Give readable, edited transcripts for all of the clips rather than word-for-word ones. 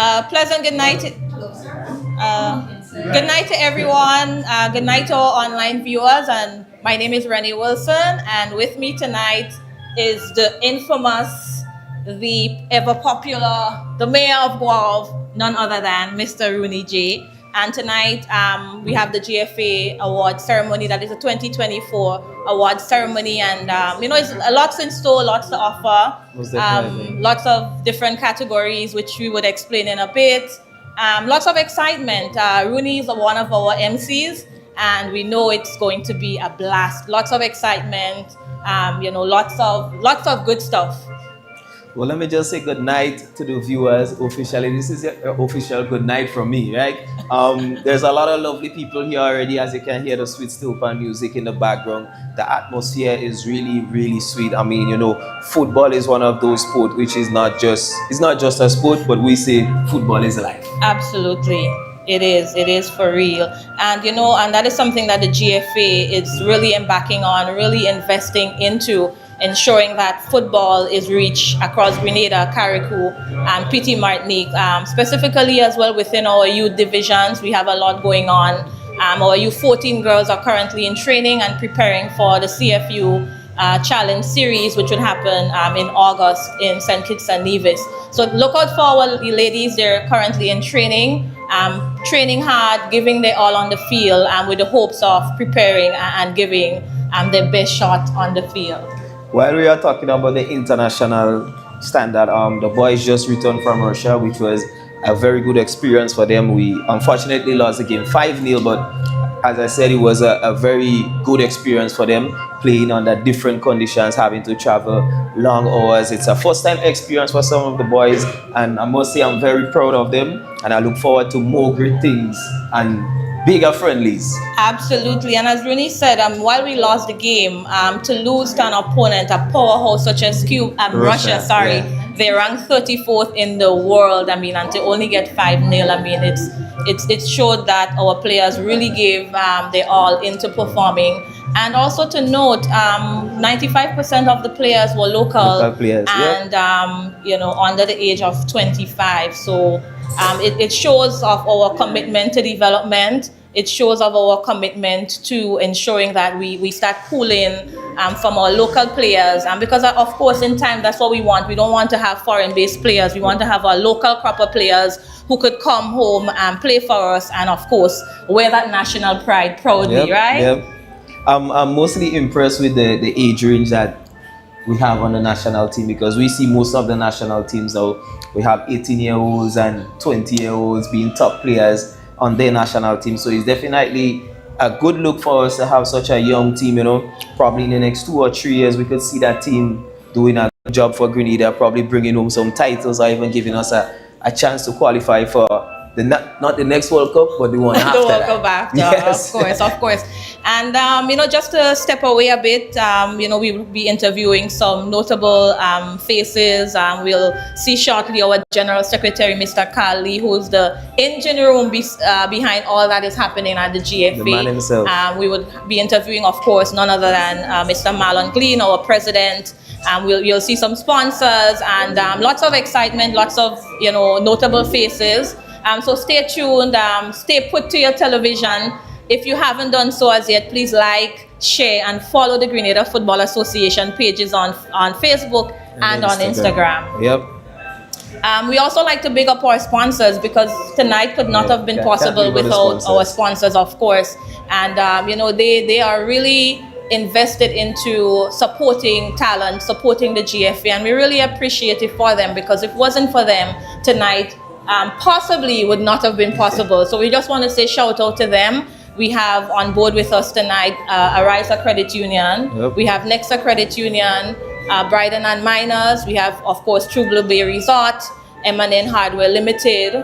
Pleasant good night. Good night to everyone. Good night to our online viewers. And my name is Rennie Wilson. And with me tonight is the infamous, the ever popular, the mayor of Guelph, none other than Mr. Rooney J. And tonight we have the GFA Awards Ceremony. That is a 2024 awards ceremony. And, it's a lots in store, lots to offer. Lots of different categories, which we would explain in a bit. Lots of excitement. Rooney is one of our MCs, and we know it's going to be a blast. Lots of excitement. Lots of good stuff. Well, let me just say good night to the viewers. Officially, this is an official good night from me, right? There's a lot of lovely people here already, as you can hear the sweet stillpan music in the background. The atmosphere is really, really sweet. I mean, football is one of those sports which is not just a sport, but we say football is life. Absolutely. It is for real. And and that is something that the GFA is really embarking on, really investing into, ensuring that football is reached across Grenada, Carriacou, and PT Martinique. Specifically as well within our youth divisions, we have a lot going on. Our U14 girls are currently in training and preparing for the CFU Challenge Series, which will happen in August in St. Kitts and Nevis. So look out for our ladies. They're currently in training, training hard, giving their all on the field, with the hopes of preparing and giving their best shot on the field. While we are talking about the international standard, the boys just returned from Russia, which was a very good experience for them. We unfortunately lost the game 5-0, but as I said, it was a very good experience for them, playing under different conditions, having to travel long hours. It's a first-time experience for some of the boys, and I must say I'm very proud of them, and I look forward to more great things and bigger friendlies. Absolutely. And as Rooney said, while we lost the game, to lose to an opponent, a powerhouse such as Russia, yeah. They ranked 34th in the world. And to only get 5-0, it showed that our players really gave their all into performing. And also to note, 95% of the players were local players, and under the age of 25. So it shows of our commitment to development. It shows of our commitment to ensuring that we start pulling from our local players. Because of course in time, that's what we want. We don't want to have foreign-based players. We want to have our local proper players who could come home and play for us, and of course wear that national pride proudly, right? Yep. I'm mostly impressed with the age range that we have on the national team, because we see most of the national teams now, we have 18-year-olds and 20-year-olds being top players on their national team. So it's definitely a good look for us to have such a young team. Probably in the next 2 or 3 years we could see that team doing a good job for Grenada, probably bringing home some titles, or even giving us a chance to qualify for not the next World Cup, but the one after. The World Cup after, yes. Of course. And, just to step away a bit, we will be interviewing some notable faces. We'll see shortly our General Secretary, Mr. Carl Lee, who's the engine room behind all that is happening at the GFA. The man himself. We would be interviewing, of course, none other than Mr. Marlon Glean, our president. You'll see some sponsors and lots of excitement, lots of, notable faces. So stay tuned, stay put to your television. If you haven't done so as yet, please like, share, and follow the Grenada Football Association pages on Facebook and on Instagram. Yep. We also like to big up our sponsors, because tonight could not have been possible without our sponsors, of course. And, they are really invested into supporting talent, supporting the GFA, and we really appreciate it for them, because if it wasn't for them, tonight possibly would not have been possible. So we just want to say shout out to them. We have on board with us tonight Arisa Credit Union. Yep. We have Nexa Credit Union, Bryden and Miners. We have, of course, True Blue Bay Resort, M&N Hardware Limited.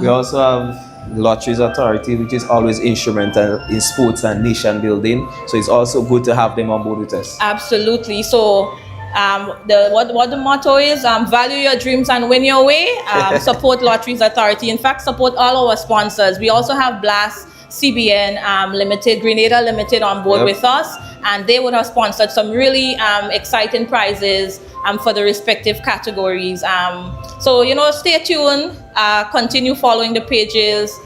We also have Lotteries Authority, which is always instrumental in sports and nation building. So it's also good to have them on board with us. Absolutely. So what the motto is, value your dreams and win your way. Support Lotteries Authority. In fact, support all our sponsors. We also have Blast CBN Limited, Grenada Limited on board with us, and they would have sponsored some really exciting prizes for the respective categories. So, stay tuned, continue following the pages.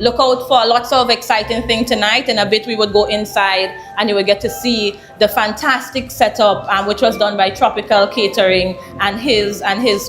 Look out for lots of exciting things tonight. In a bit, we would go inside and you will get to see the fantastic setup, which was done by Tropical Catering and his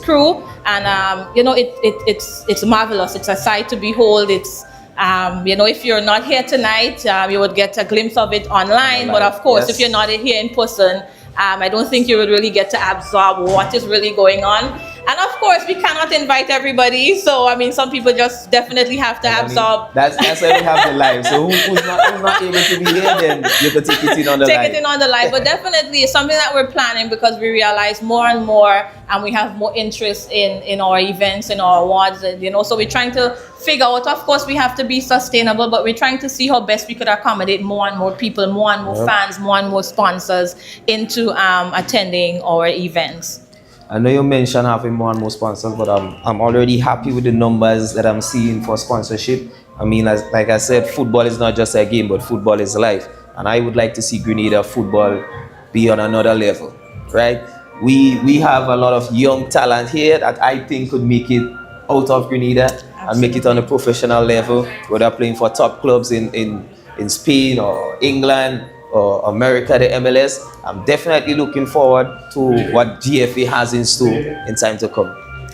crew. And it's marvelous. It's a sight to behold. It's if you're not here tonight, you would get a glimpse of it online. But of course, if you're not here in person, I don't think you would really get to absorb what is really going on. And of course, we cannot invite everybody. So, some people just definitely have to absorb. That's why we have the live. So who's not able to be here, then you can take it in on the live. Take it in on the live. But definitely it's something that we're planning because we realize more and more and we have more interest in our events, in our awards. And, so we're trying to figure out, of course, we have to be sustainable, but we're trying to see how best we could accommodate more and more people, more and more fans, more and more sponsors into attending our events. I know you mentioned having more and more sponsors, but I'm already happy with the numbers that I'm seeing for sponsorship. Like I said, football is not just a game, but football is life. And I would like to see Grenada football be on another level, right? We have a lot of young talent here that I think could make it out of Grenada. Absolutely. And make it on a professional level, whether playing for top clubs in Spain or England or America, the MLS. I'm definitely looking forward to what GFA has in store in time to come.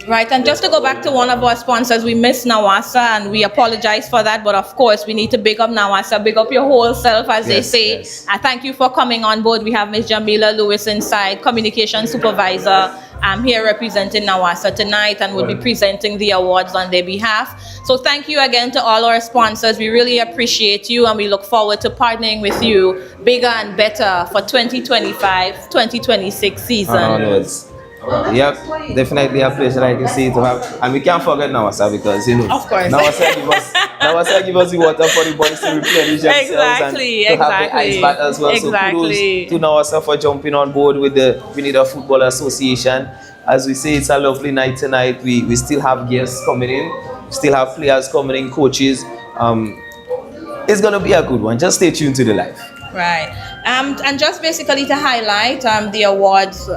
Right, and just to go back to one of our sponsors, we miss Nawasa and we apologize for that, but of course we need to big up Nawasa, big up your whole self, as they say. I thank you for coming on board. We have Ms. Jamila Lewis inside, Communication Supervisor. I'm here representing Nawasa tonight and will be presenting the awards on their behalf. So thank you again to all our sponsors. We really appreciate you and we look forward to partnering with you bigger and better for 2025-2026 season. Yep, definitely a pleasure, like you say, to have, and we can't forget Nawasa because of course, Nawasa give us the water for the boys to replenish themselves and to have the ice bath as well. So kudos to Nawasa for jumping on board with the Grenada Football Association. As we say, it's a lovely night tonight. We still have guests coming in, still have players coming in, coaches. It's gonna be a good one. Just stay tuned to the live. Right. And just basically to highlight, the awards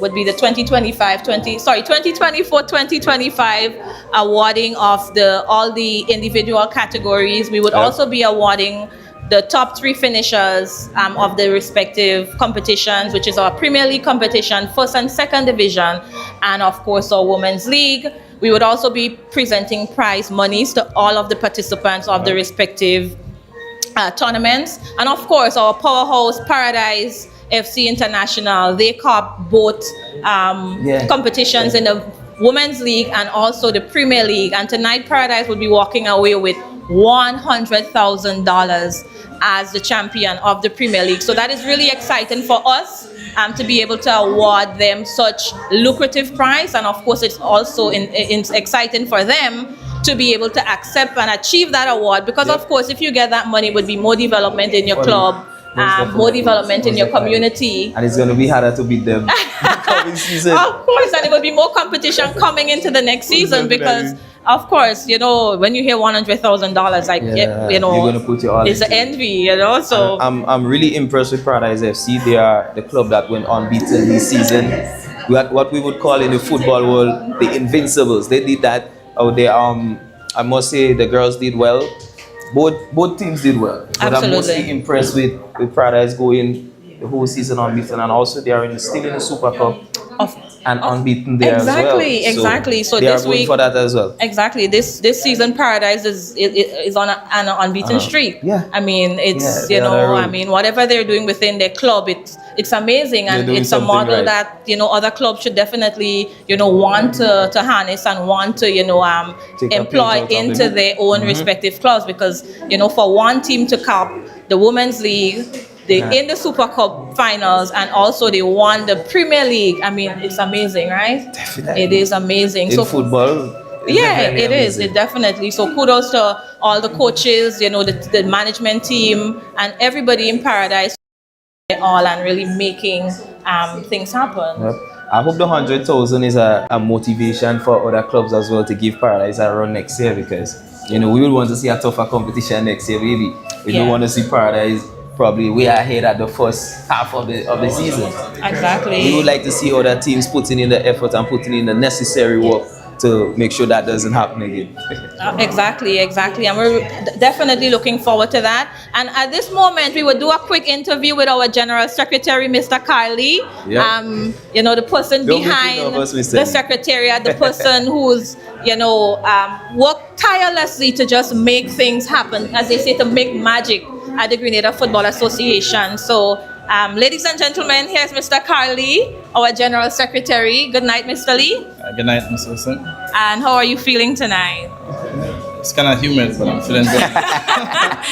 would be the 2024-2025 awarding of all the individual categories. We would also be awarding the top 3 finishers of the respective competitions, which is our Premier League competition, first and second division, and of course our Women's League. We would also be presenting prize monies to all of the participants of the respective tournaments, and of course our powerhouse Paradise FC International, they cop both competitions in the Women's League and also the Premier League, and tonight Paradise will be walking away with $100,000 as the champion of the Premier League. So that is really exciting for us to be able to award them such lucrative prize, and of course it's also exciting for them to be able to accept and achieve that award, because of course if you get that money, it would be more development in your club, more development in your community, and it's going to be harder to beat them coming season. Of course, and it will be more competition coming into the next season, because of course, when you hear $100,000, like you're going to put your all it's an envy, so I'm really impressed with Paradise FC. They are the club that went unbeaten this season. We had what we would call in the football world the Invincibles. They did that. I must say the girls did well. Both teams did well. But I'm mostly impressed with Paradise going the whole season unbeaten, and also they are still in the Super Cup and unbeaten there as well. Exactly. So they this are going week for that as well. Exactly. This season Paradise is on an unbeaten streak. Yeah. It's whatever they're doing within their club, it's amazing, and it's a model that other clubs should definitely want to harness and want to employ into their own respective clubs, because for one team to cup the Women's League, in the Super Cup finals, and also they won the Premier League. It's amazing, right? Definitely. It is amazing. In football. It is. It definitely. So kudos to all the coaches, the management team, and everybody in Paradise, and really making things happen. Yep. I hope the 100,000 is a motivation for other clubs as well to give Paradise a run next year, because we would want to see a tougher competition next year, maybe. We don't Yeah. want to see Paradise probably way ahead at the first half of the season. Exactly. We would like to see other teams putting in the effort and putting in the necessary work to make sure that doesn't happen again. Exactly. And we're definitely looking forward to that. And at this moment, we will do a quick interview with our General Secretary, Mr. Carly. Yeah. The person Don't be too behind nervous, Mr. the Lee. secretariat, the person who's, worked tirelessly to just make things happen, as they say, to make magic at the Grenada Football Association. So, ladies and gentlemen, here's Mr. Carly, our General Secretary. Good night, Mr. Lee. Good night, Mr. Wilson. And how are you feeling tonight? It's kind of humid, but I'm feeling good. Yeah.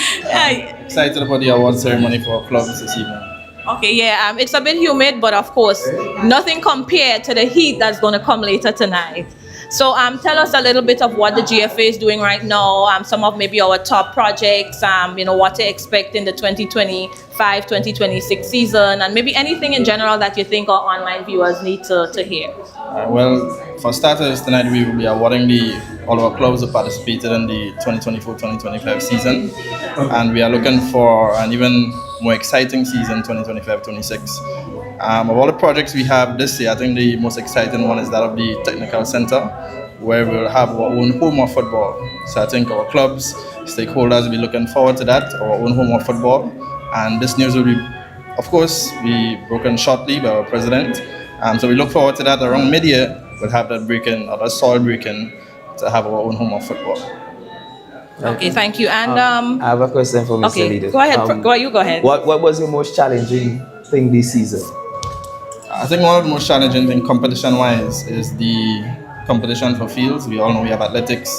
Excited about the award ceremony for our clubs this evening. Okay, yeah, it's a bit humid, but of course, nothing compared to the heat that's going to come later tonight. So tell us a little bit of what the GFA is doing right now, some of maybe our top projects, what to expect in the 2025-2026 season, and maybe anything in general that you think our online viewers need to hear. Well, for starters, tonight we will be awarding all our clubs who participated in the 2024-2025 season. And we are looking for an even more exciting season, 2025-26. Of all the projects we have this year, I think the most exciting one is that of the Technical Center, where we will have our own home of football. So I think our clubs, stakeholders will be looking forward to that, our own home of football. And this news will be, of course, be broken shortly by our president. So we look forward to that. Around mid-year, we'll have that break-in, or that soil break-in, to have our own home of football. Okay, thank you. And I have a question for Mr. okay, Leader. go ahead. You go ahead. What was the most challenging thing this season? I think one of the most challenging things competition-wise is the competition for fields. We all know we have athletics,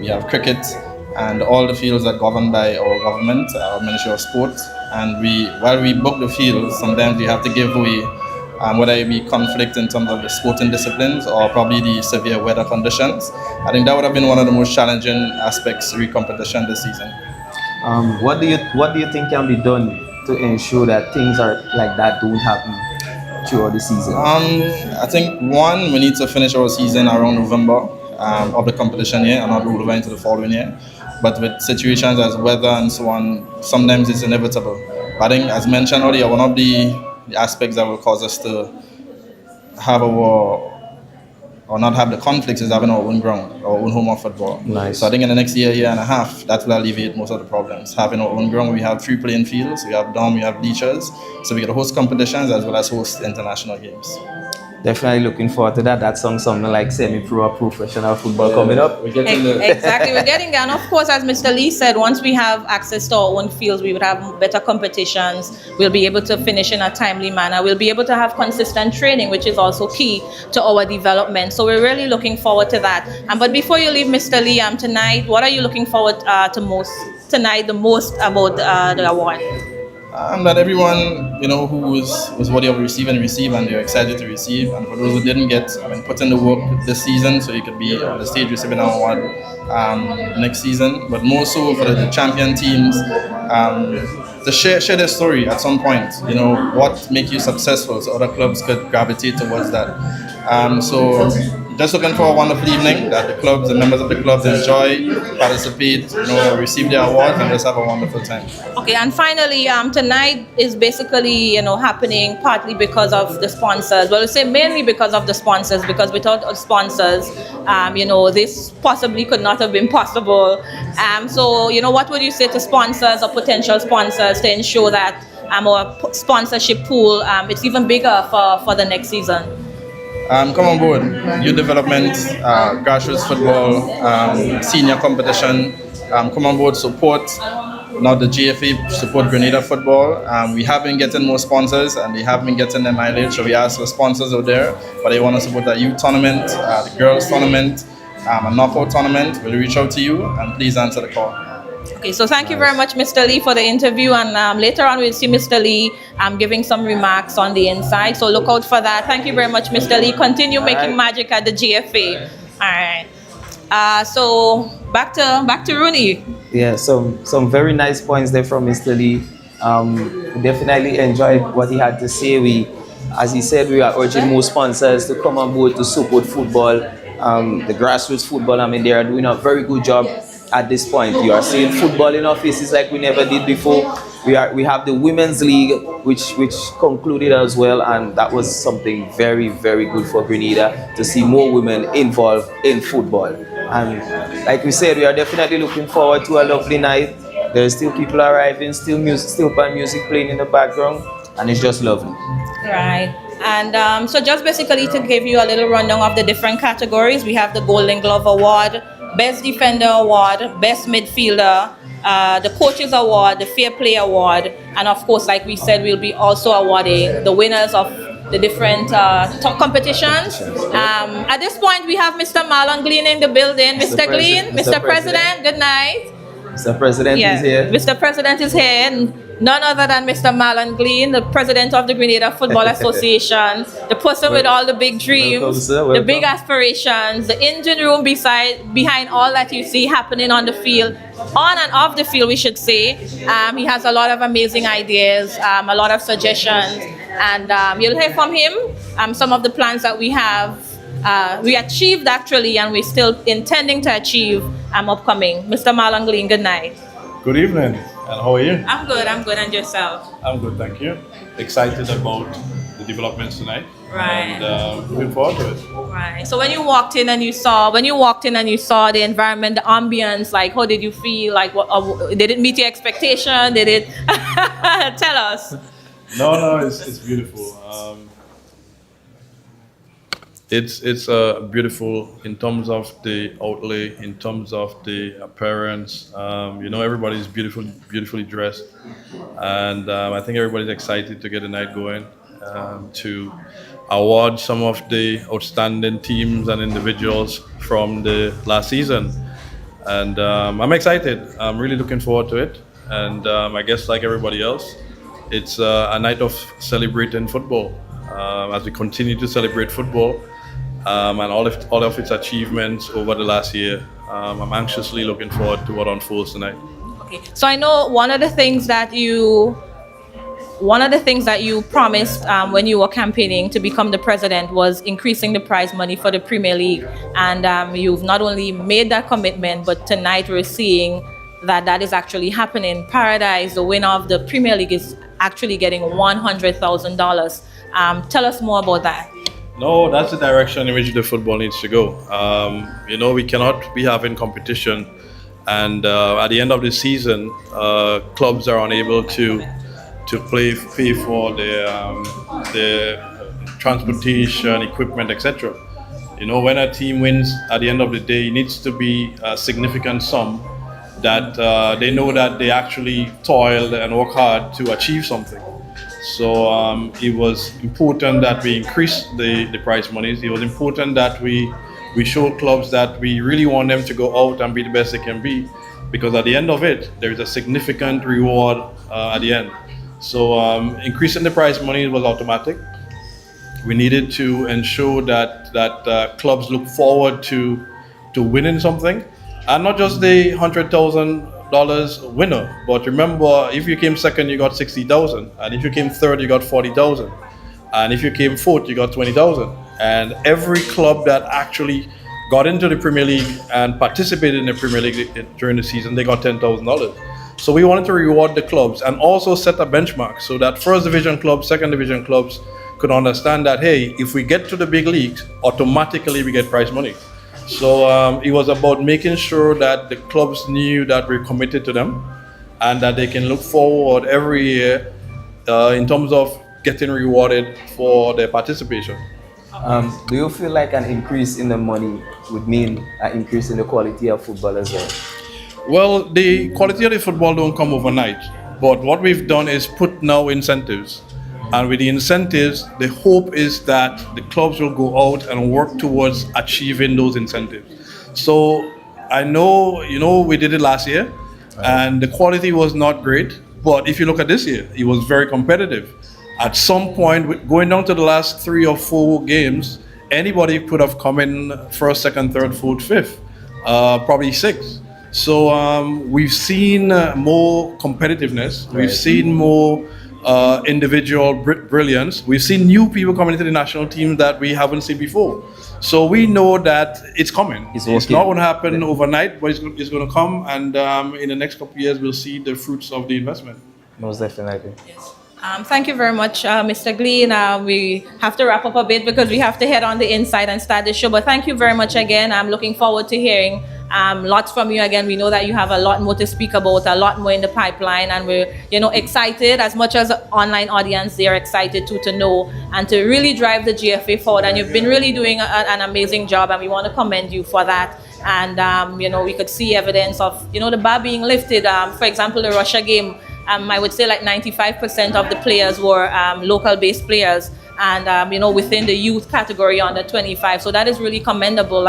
we have cricket, and all the fields are governed by our government, our Ministry of Sport. And while we book the fields, sometimes we have to give away, whether it be conflict in terms of the sporting disciplines or probably the severe weather conditions. I think that would have been one of the most challenging aspects of competition this season. What do you think can be done to ensure that things are like that don't happen throughout the season? I think one, we need to finish our season around November of the competition year and not roll over into the following year. But with situations as weather and so on, sometimes it's inevitable. But I think, as mentioned earlier, one of the aspects that will cause us to have not have the conflicts is having our own ground, our own home of football. Nice. So I think in the next year and a half, that will alleviate most of the problems. Having our own ground, we have 3 playing fields, we have dorm, we have bleachers, so we can host competitions as well as host international games. Definitely looking forward to that. That sounds something like semi-pro or professional football coming up. We're getting there. Exactly, we're getting there. And of course, as Mr. Lee said, once we have access to our own fields, we would have better competitions. We'll be able to finish in a timely manner. We'll be able to have consistent training, which is also key to our development. So we're really looking forward to that. But before you leave, Mr. Lee, tonight, what are you looking forward to most about the award? That everyone, who was worthy of receiving, and they're excited to receive. And for those who didn't get, put in the work this season so you could be on the stage receiving an award next season. But more so for the champion teams, to share their story at some point. What make you successful, so other clubs could gravitate towards that. So just looking for a wonderful evening that the clubs, the members of the clubs enjoy, participate, receive their awards, and just have a wonderful time. Okay, and finally, tonight is basically, happening partly because of the sponsors. Well, I say mainly because of the sponsors, because without sponsors, this possibly could not have been possible. So, what would you say to sponsors or potential sponsors to ensure that our sponsorship pool, it's even bigger for the next season? Come on board. Youth development, grassroots football, senior competition. Come on board, support. Now the GFA support Grenada football. We have been getting more sponsors and they have been getting their mileage. So we ask for sponsors out there, but they want to support the youth tournament, the girls tournament, a knockout tournament. We'll reach out to you and please answer the call. Okay, so thank you very much, Mr. Lee, for the interview. And later on, we'll see Mr. Lee giving some remarks on the inside. So look out for that. Thank you very much, Mr. Lee. Continue making magic at the GFA. All right. So back to Rooney. Yeah, some very nice points there from Mr. Lee. Definitely enjoyed what he had to say. As he said, we are urging more sponsors to come on board to support football, the grassroots football. They are doing a very good job at this point. You are seeing football in our faces like we never did before. We have the women's league which concluded as well, and that was something very, very good for Grenada to see more women involved in football. And like we said, we are definitely looking forward to a lovely night. There's still people arriving, still music playing in the background, and it's just lovely. Right. And so just basically to give you a little rundown of the different categories, we have the Golden Glove Award, Best Defender Award, Best Midfielder, the Coaches Award, the Fair Play Award, and of course, like we said, we'll be also awarding the winners of the different top competitions. At this point, we have Mr. Marlon Glean in the building. Mr. Glean, Mr. President, good night. Mr. President is here. Mr. President is here. None other than Mr. Marlon Glean, the president of the Grenada Football Association, the person with all the big dreams, welcome, sir. the big aspirations, the engine room behind all that you see happening on the field, on and off the field, we should say. He has a lot of amazing ideas, a lot of suggestions, and you'll hear from him some of the plans that we have. We achieved actually, and we're still intending to achieve upcoming. Mr. Marlon Glean, good night. Good evening, and how are you? I'm good, and yourself? I'm good, thank you. Excited about the developments tonight. Right. And looking forward to it. Right. So when you walked in and you saw the environment, the ambience, like how did you feel? Like did it meet your expectation? Did it? Tell us. No, it's beautiful. It's beautiful in terms of the outlay, in terms of the appearance. Everybody's beautifully dressed, and I think everybody's excited to get the night going, to award some of the outstanding teams and individuals from the last season. And I'm excited. I'm really looking forward to it. And I guess like everybody else, it's a night of celebrating football. As we continue to celebrate football, and all of its achievements over the last year, I'm anxiously looking forward to what unfolds tonight. Okay. So I know one of the things that you promised when you were campaigning to become the president was increasing the prize money for the Premier League, and you've not only made that commitment, but tonight we're seeing that is actually happening. Paradise, the winner of the Premier League, is actually getting $100,000. Tell us more about that. No, that's the direction in which the football needs to go. We cannot be having competition, and at the end of the season, clubs are unable to pay for their transportation, equipment, etc. When a team wins, at the end of the day, it needs to be a significant sum that they know that they actually toiled and worked hard to achieve something. So it was important that we increase the prize monies. It was important that we show clubs that we really want them to go out and be the best they can be, because at the end of it, there is a significant reward at the end. So increasing the prize money was automatic. We needed to ensure that clubs look forward to winning something, and not just the $100,000 winner. But remember, if you came second, you got $60,000, and if you came third, you got $40,000, and if you came fourth, you got $20,000. And every club that actually got into the Premier League and participated in the Premier League during the season, they got $10,000. So we wanted to reward the clubs and also set a benchmark so that first division clubs, second division clubs could understand that, hey, if we get to the big leagues, automatically we get prize money. So it was about making sure that the clubs knew that we're committed to them and that they can look forward every year in terms of getting rewarded for their participation. Do you feel like an increase in the money would mean an increase in the quality of football as well? Well, the quality of the football don't come overnight, but what we've done is put now incentives. And with the incentives, the hope is that the clubs will go out and work towards achieving those incentives. So I know, we did it last year, and the quality was not great. But if you look at this year, it was very competitive. At some point, going down to the last 3 or 4 games, anybody could have come in first, second, third, fourth, fifth, probably sixth. So we've seen more competitiveness. We've seen more individual brilliance. We've seen new people coming into the national team that we haven't seen before. So we know that it's coming. It's It's working. not going to happen overnight, but it's going to come. And in the next couple of years, we'll see the fruits of the investment. Most definitely. Thank you very much, Mr. Glean. We have to wrap up a bit because we have to head on the inside and start the show. But thank you very much again. I'm looking forward to hearing lots from you again. We know that you have a lot more to speak about, a lot more in the pipeline, and we're excited as much as the online audience. They are excited to know and to really drive the GFA forward. And you've been really doing an amazing job, and we want to commend you for that. And we could see evidence of the bar being lifted. For example, the Russia game. I would say like 95% of the players were local-based players, and within the youth category under 25. So that is really commendable.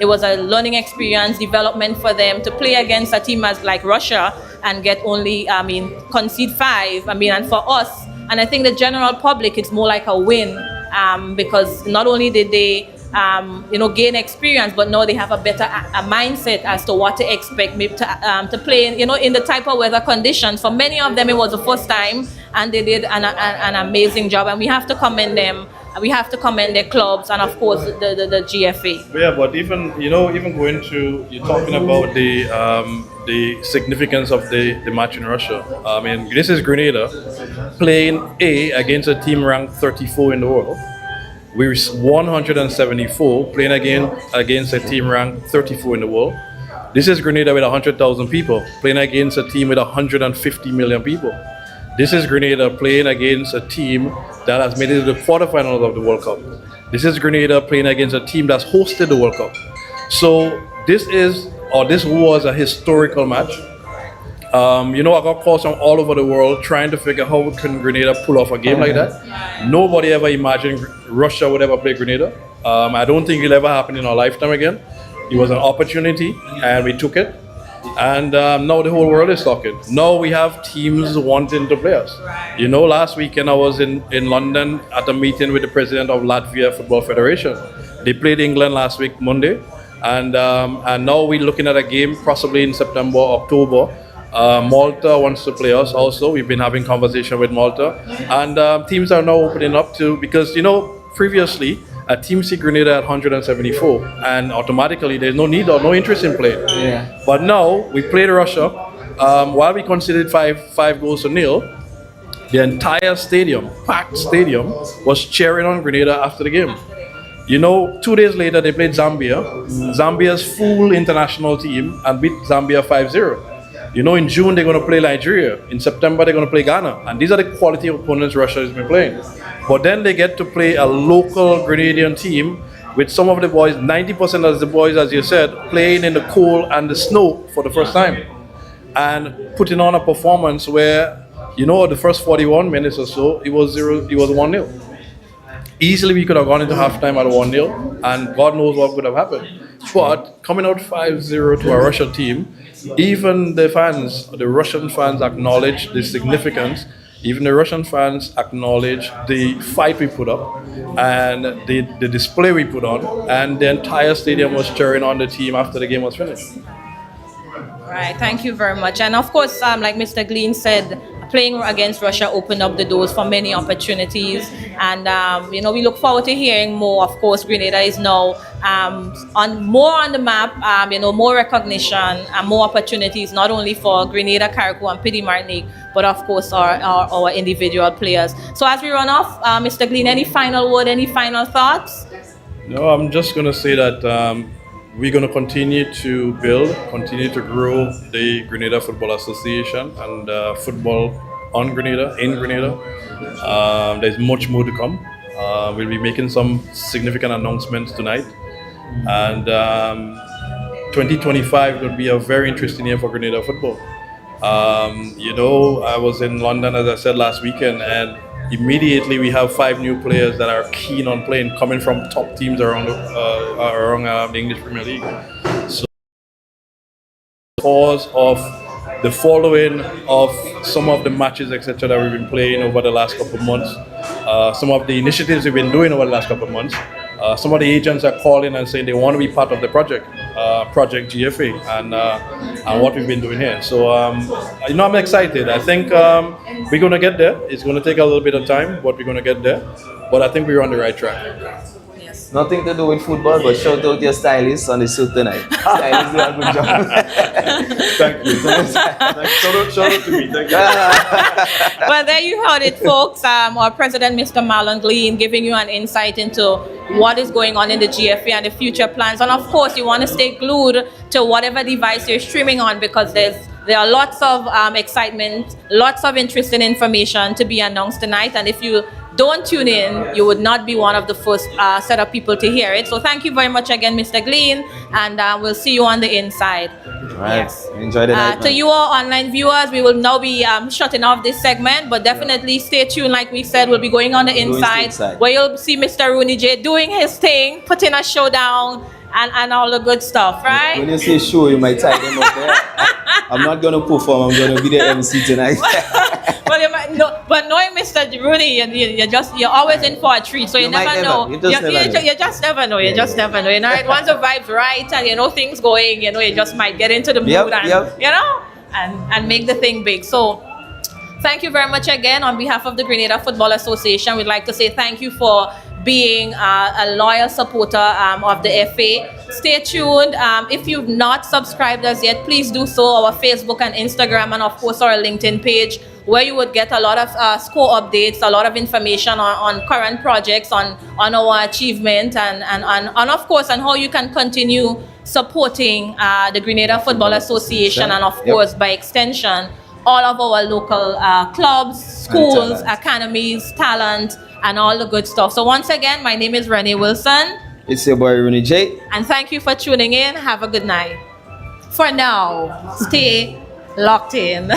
It was a learning experience, development for them to play against a team as like Russia and get only, concede 5. and for us, and I think the general public, it's more like a win because not only did they gain experience, but now they have a better a mindset as to what to expect, maybe to play in the type of weather conditions. For many of them, it was the first time, and they did an amazing job, and we have to commend them. We have to commend their clubs and of course the GFA. Yeah, but even going to, you're talking about the significance of the match in Russia. I mean, this is Grenada playing A against a team ranked 34 in the world. We're 174 playing against a team ranked 34 in the world. This is Grenada with 100,000 people playing against a team with 150 million people. This is Grenada playing against a team that has made it to the quarterfinals of the World Cup. This is Grenada playing against a team that's hosted the World Cup. So this was a historical match. I got calls from all over the world trying to figure how can Grenada pull off a game like that. Nobody ever imagined Russia would ever play Grenada. I don't think it'll ever happen in our lifetime again. It was an opportunity and we took it. And now the whole world is talking. Now we have teams wanting to play us. Last weekend I was in London at a meeting with the president of Latvia Football Federation. They played England last week, Monday. And now we're looking at a game possibly in September, October. Malta wants to play us also. We've been having conversation with Malta. And teams are now opening up to, because, previously, a team see Grenada at 174, and automatically there's no need or no interest in playing. Yeah. But now we played Russia. While we conceded 5-0, the entire stadium, packed stadium, was cheering on Grenada after the game. 2 days later they played Zambia, Zambia's full international team, and beat Zambia 5-0. In June they're going to play Nigeria. In September they're going to play Ghana. And these are the quality opponents Russia has been playing. But then they get to play a local Grenadian team with some of the boys, 90% of the boys, as you said, playing in the cold and the snow for the first time. And putting on a performance where, the first 41 minutes or so, it was 1-0. Easily we could have gone into halftime at 1-0, and God knows what could have happened. But coming out 5-0 to a Russia team, even the Russian fans acknowledge the significance. Even the Russian fans acknowledge the fight we put up and the display we put on, and the entire stadium was cheering on the team after the game was finished. Right, thank you very much. And of course, like Mr. Glean said, playing against Russia opened up the doors for many opportunities. And, we look forward to hearing more. Of course, Grenada is now more on the map, more recognition and more opportunities, not only for Grenada, Carriacou and Petite Martinique, but of course our individual players. So as we run off, Mr. Glean, any final word, any final thoughts? No, I'm just going to say that we're going to continue to build, continue to grow the Grenada Football Association and football on Grenada, in Grenada. There's much more to come. We'll be making some significant announcements tonight. And 2025 will be a very interesting year for Grenada football. I was in London, as I said, last weekend, and immediately we have 5 new players that are keen on playing, coming from top teams around the English Premier League. So, because of the following of some of the matches, etc., that we've been playing over the last couple of months, some of the initiatives we've been doing over the last couple of months, some of the agents are calling and saying they want to be part of the project GFA, and what we've been doing here. So, I'm excited. I think we're going to get there. It's going to take a little bit of time, but we're going to get there. But I think we're on the right track. Yes. Nothing to do with football, but shout out your stylist on the suit tonight. Stylist do a good job. Thank you. Shout out to me. Thank you. Well, there you heard it, folks. Our president, Mr. Marlon Glean, giving you an insight into what is going on in the GFA and the future plans. And of course, you want to stay glued to whatever device you're streaming on, because there are lots of excitement, lots of interesting information to be announced tonight. And if you don't tune in, you would not be one of the first set of people to hear it. So thank you very much again, Mr. Glean, and we'll see you on the inside. Right. Yes. Enjoy the night. To you all online viewers, we will now be shutting off this segment, but definitely stay tuned. Like we said, we'll be going on the inside, where you'll see Mr. Rooney J doing his thing, putting a show down, and all the good stuff, right? When you say show, you might tie them up there. I'm not going to perform, I'm going to be the MC tonight. Well, you might know, but knowing Mr. Rooney, you're always in for a treat. So you never know. You just never know. You just never know. You know, right? Once the vibe's right and you know things going, you know, you just might get into the mood you know, and make the thing big. So thank you very much again on behalf of the Grenada Football Association. We'd like to say thank you for being a loyal supporter of the FA. Stay tuned. If you've not subscribed us yet, please do so. Our Facebook and Instagram, and of course our LinkedIn page, where you would get a lot of score updates, a lot of information on current projects, on our achievement, and of course on how you can continue supporting the Grenada Football Association, and of course by extension all of our local clubs, schools, academies, talent, and all the good stuff. So once again, my name is Renee Wilson. It's your boy Rooney J. And thank you for tuning in. Have a good night. For now, stay locked in.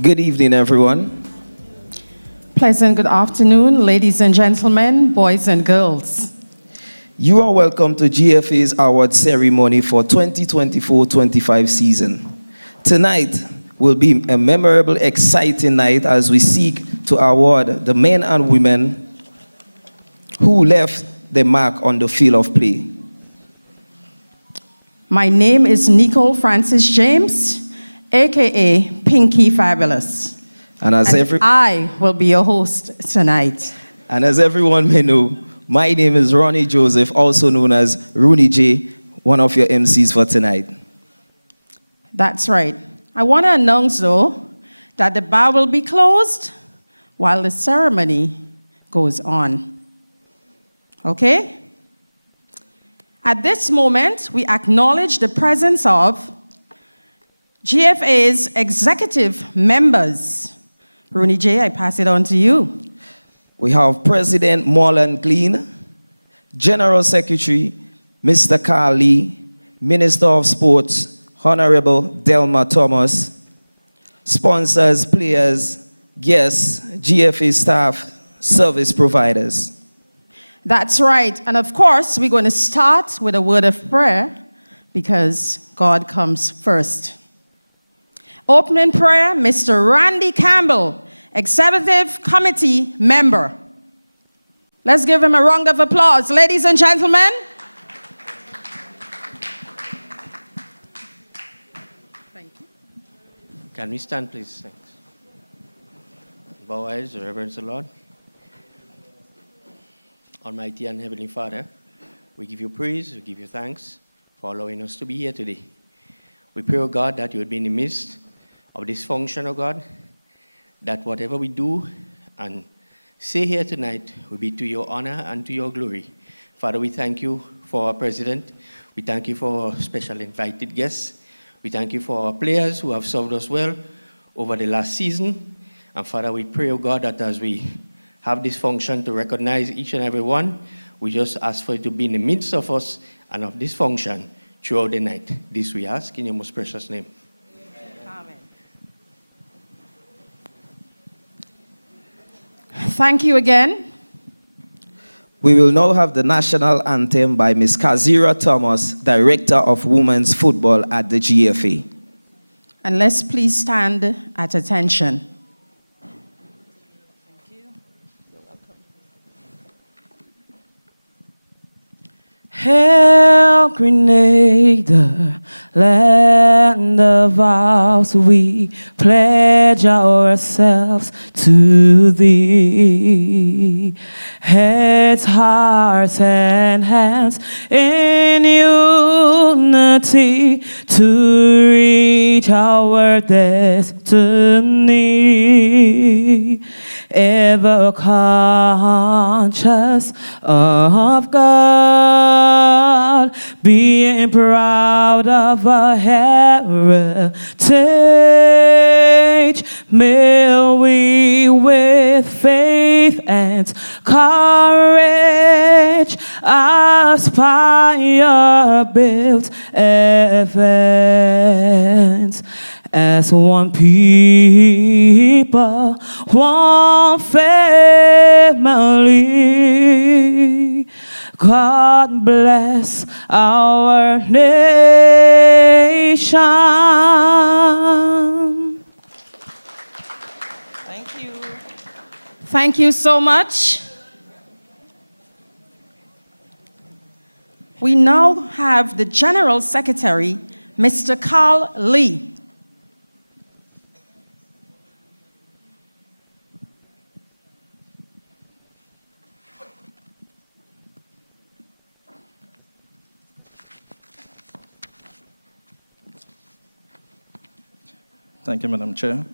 Good evening, everyone. Pleasant good afternoon, ladies and gentlemen, boys and girls. You are welcome to GFA's Awards Ceremony for 2024-25 season. Tonight will be a memorable, exciting night as we seek to award the men and women who left their mark on the field of play. My name is Nicole Francis James, aka Pinky Fabulous. And I will be your host tonight. And as everyone may know, my name is Ronnie Joseph, also known as Rooney J, one of your MCs for tonight. That's right. I want to announce, though, that the bar will be closed while the ceremony goes on. Okay? At this moment, we acknowledge the presence of GFA's executive members. Rooney J, I pass it on to you. We have President Marlon Glean, General Secretary Mr. Carl Lee, Minister of Sports Honorable Delma Thomas, sponsors, players, guests, GFA staff, service providers. That's right. And of course, we're going to start with a word of prayer because God comes first. Opening prayer, Mr. Randy Campbell, Executive Committee member. Let's give him a round of applause, ladies and gentlemen. Thank you. Can we stand, please? Thanks. Bow our heads, reverence the Lord. Almighty and Heavenly Father, we give you praise, we give you thanks for allowing us to be here today. We pray, O God, that you would be in the midst of this function, O God, that whatever we do and say here tonight will be to your honor and to your glory. Father, we thank you for our president. We thank you for our special invited guests. We thank you for our players who have served us well over the last season. And Father, we pray, O God, that as we have this function to recognize each and every one, we just ask for you to be in the midst of us and of this function throughout the night. This we ask in your most precious name. Amen. Thank you again. We will now have the national anthem by Ms. Kazira Thomas, Director of Women's Football at the GFA. And let's please stand at attention. Thank you. You're welcome. Hail, Grenada, land of vows, we pledge ourselves to thee. Heads, hearts, and hands in unity to reach our destiny. Ever conscious of God, being proud of our heritage, may we with faith and courage aspire, build, advance. As one people, one family, God bless our nation. Thank you. Thank you so much. We now have the General Secretary, Mr. Carl Lee. Thank you, Madam Chair.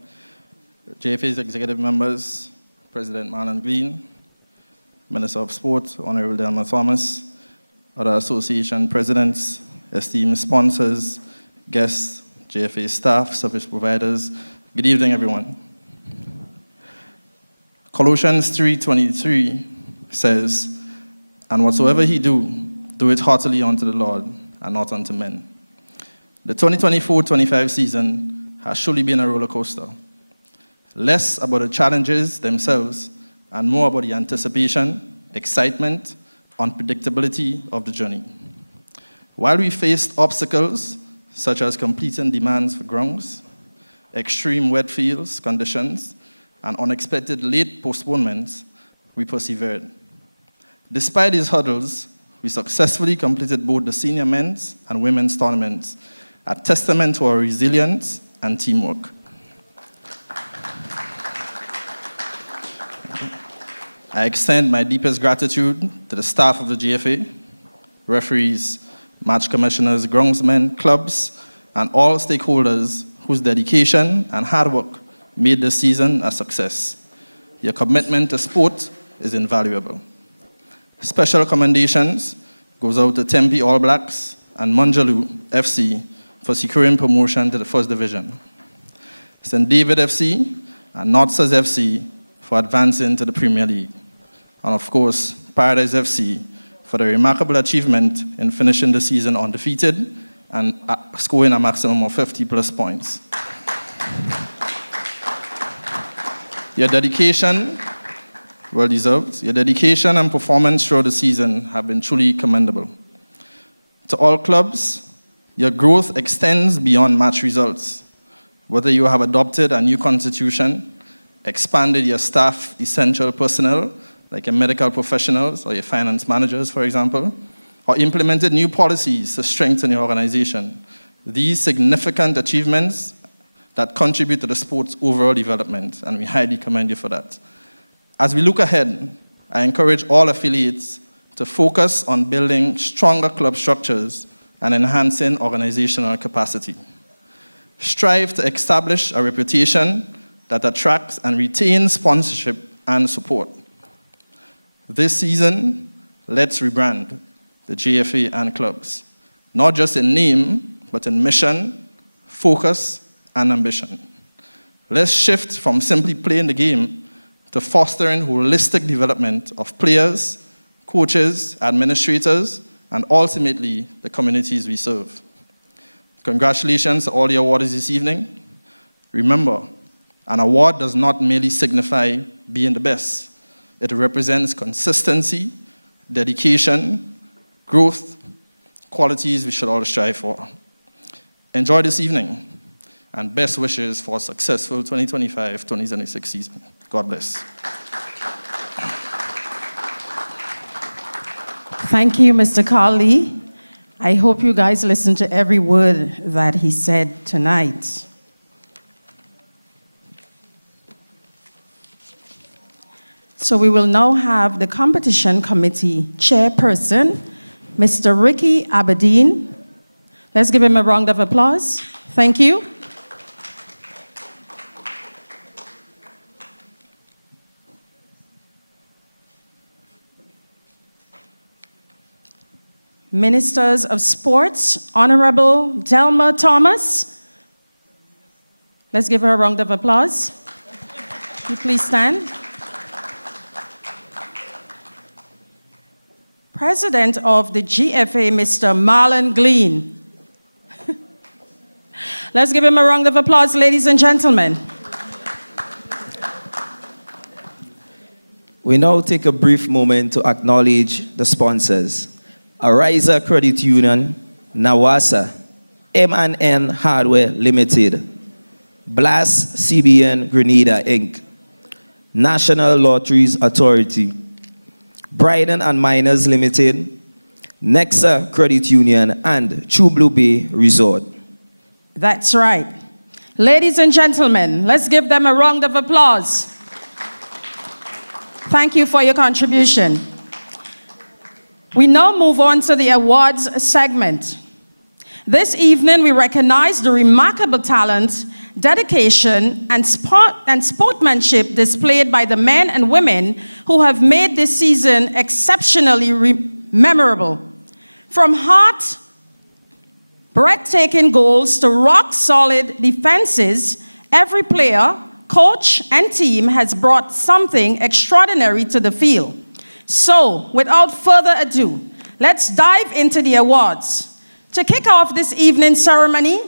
GFA's executive members, President Marlon Green, Minister of Sport, Honorable Delma Thomas, other association presidents, esteemed sponsors, guests, GFA staff, service providers. Good evening, everyone. Colossians 3:23 says, "And whatsoever he do it heartily unto the Lord and not unto men." The 2024-25 season has surely been a roller coaster. less about the challenges themselves and more about the anticipation, excitement, unpredictability of the journey. While we faced obstacles such as completing demands for grounds, extreme wet fields conditions, and unexpected late postponements, we persevered. Despite these hurdles, we successfully completed both the senior men's and women's tournaments, a testament to our resilience and teamwork. I extend my deepest gratitude to the staff of the GFA, referees, match commissioners, groundsmen, clubs, and all stakeholders whose dedication and hard work made this season a success. Your commitment to sport is invaluable. Special commendations goes out to Tempe All Blacks and Manjalu FC for securing promotion to the First Division, St. David FC and Northside FC for advancing to the Premier League, and of course, Paradise FC for the remarkable achievement in finishing the season undefeated and scoring a maximum of 50+ points. Your dedication, well deserved, your dedication and performance throughout the season have been truly commendable. To all clubs, your growth extends beyond match results. Whether you have adopted a new constitution, expanded your staff essential personnel, like your medical professionals or your finance managers, for example, or implemented new policies to strengthen your organization. These significant achievements that contribute to the sport's overall development, and we highly commend you for that. As we look ahead, I encourage all affiliates to focus on building stronger club structures and enhancing organizational capacity. Strive to establish a reputation that attracts and retains sponsorship and support. This season, let's rebrand the GFA and clubs, not just in name, but in mission, focus, and ambition. Let's shift from simply playing the game to fostering holistic development of players, coaches, administrators, and ultimately the communities we serve. Congratulations to all the awardees this evening. Remember, an award does not merely signify being the best. It represents consistency, dedication, growth, qualities we should all strive for. Enjoy this evening, and best wishes for a successful 2025-2026 season. God bless. Thank you, Mr. Carly. I hope you guys listened to every word that he said tonight. So we will now have the competition committee chairperson, Mr. Ricky Aberdeen. Let's give him a round of applause. Thank you. Ministers of Sports, Honorable Delma Thomas. Let's give her a round of applause. You please stand. President of the GFA, Mr. Marlon Glean. Let's give him a round of applause, ladies and gentlemen. We now take a brief moment to acknowledge the sponsors. Ariza Credit Union, Nawasa, M&N Hardware Limited, Blast CBN Grenada Inc., National Lotteries Authority, Bryden and Miners Limited, Nexa Credit Union, and Chublu Bay Resort. That's right. Ladies and gentlemen, let's give them a round of applause. Thank you for your contribution. We now move on to the awards segment. This evening, we recognize the remarkable talent, dedication, and sportsmanship displayed by the men and women who have made this season exceptionally memorable. From heart, breathtaking goals to rock-solid defenses, every player, coach, and team has brought something extraordinary to the field. So, without further ado, let's dive into the awards. To kick off this evening's ceremony,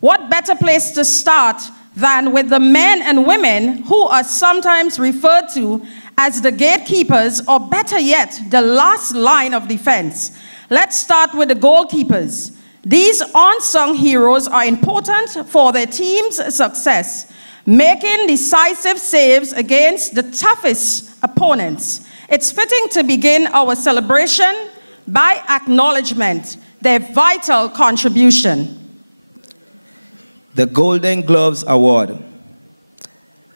what better place to start than with the men and women who are sometimes referred to as the gatekeepers, or better yet, the last line of defense. Let's start with the goalkeepers. These unsung heroes are important for their team's success, making decisive saves against the toughest opponents. It's fitting to begin our celebration by acknowledgement, their vital contribution. The Golden Gloves Award.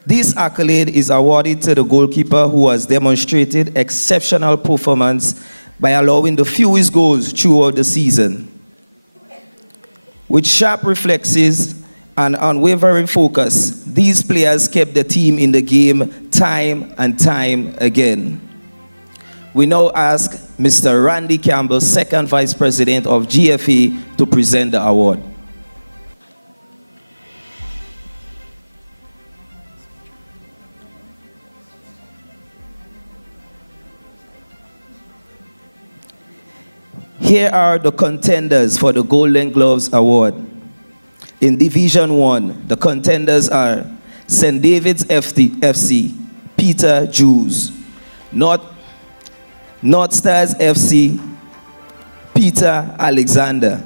This accolade is awarded to the goalkeeper who has demonstrated exceptional performance by allowing the fewest goals throughout the season. With sharp reflexes and unwavering focus, these players kept the team in the game time and time again. We now ask Mr. Randy Campbell, Second Vice President of GFA, to present the award. Here are the contenders for the Golden Gloves Award. In Division 1, the contenders are St. David's FC, Peter Jews. North Stars FC, Peter Alexander.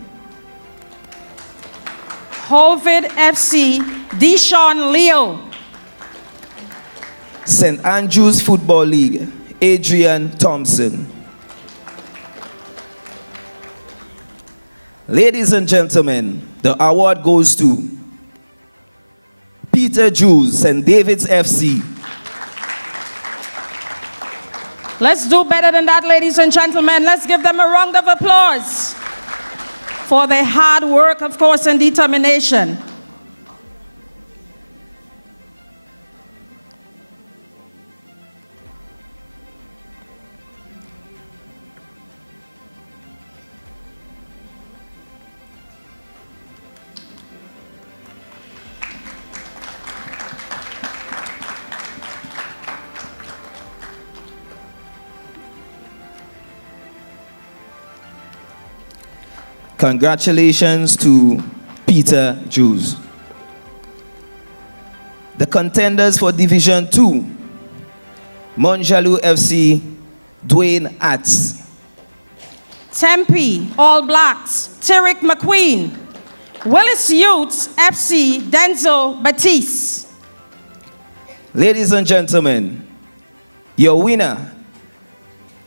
Hovid FC, Deshaun Leo. St. Andrew's Football League, Adrian Thompson. Ladies and gentlemen, the award goes to Peter Jews, St. David's FC. Let's do better than that, ladies and gentlemen. Let's give them a round of applause for their hard work, of course, and determination. Congratulations to Peter Jews. The contenders for Division 2, Monjaloo FC, Dwayne Atz. Tempe, All Blacks, Tyrek McQueen. Willis Youths FC, Denzel Batiste. Ladies and gentlemen, your winner.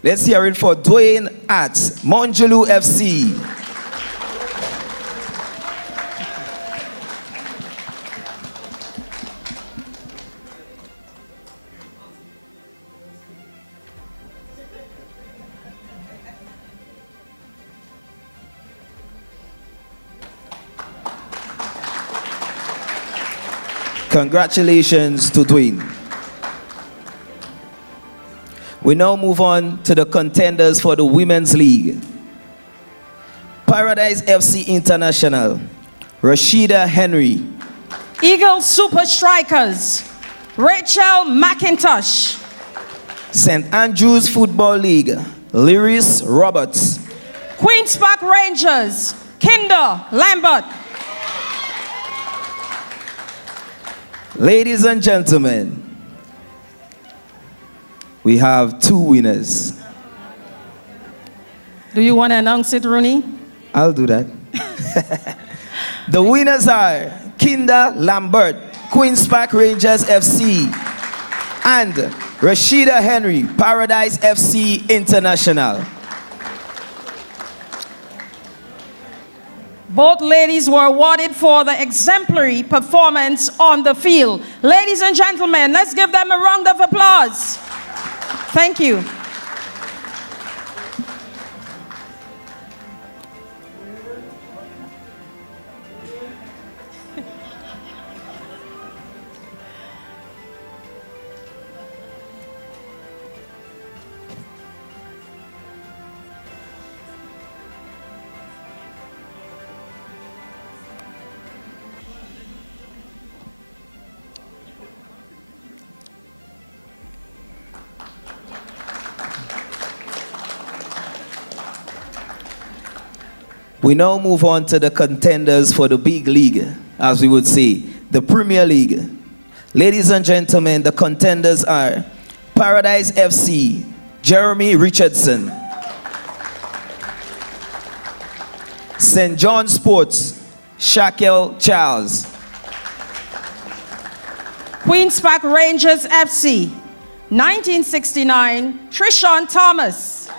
Let's hear it for Dwayne Atz, Monjaloo FC. Congratulations to Dwayne. We now move on to the contenders for the Women's League. Paradise FC International, Rashida Henry. Eagle Super Strikers, Rachel McIntosh. St. Andrew's Football League, Lyris Roberts. Queen's Park Rangers, Kinder Lambert. Ladies and gentlemen, we have two winners. Do you want to announce it, Rooney? I'll do that. The winners are Kinder Lambert, Queen's Park Rangers FC, and Rashida Henry, Paradise FC International. Both ladies were awarded for the exemplary performance on the field. Ladies and gentlemen, let's give them a round of applause. Thank you. We now move on to the contenders for the big league, as we would say. the Premier League. Ladies and gentlemen, the contenders are Paradise FC, Jeremy Richardson. St. John Sports, Shaquille Charles. Queen's Park Rangers FC, 1969, Trishawn Thomas.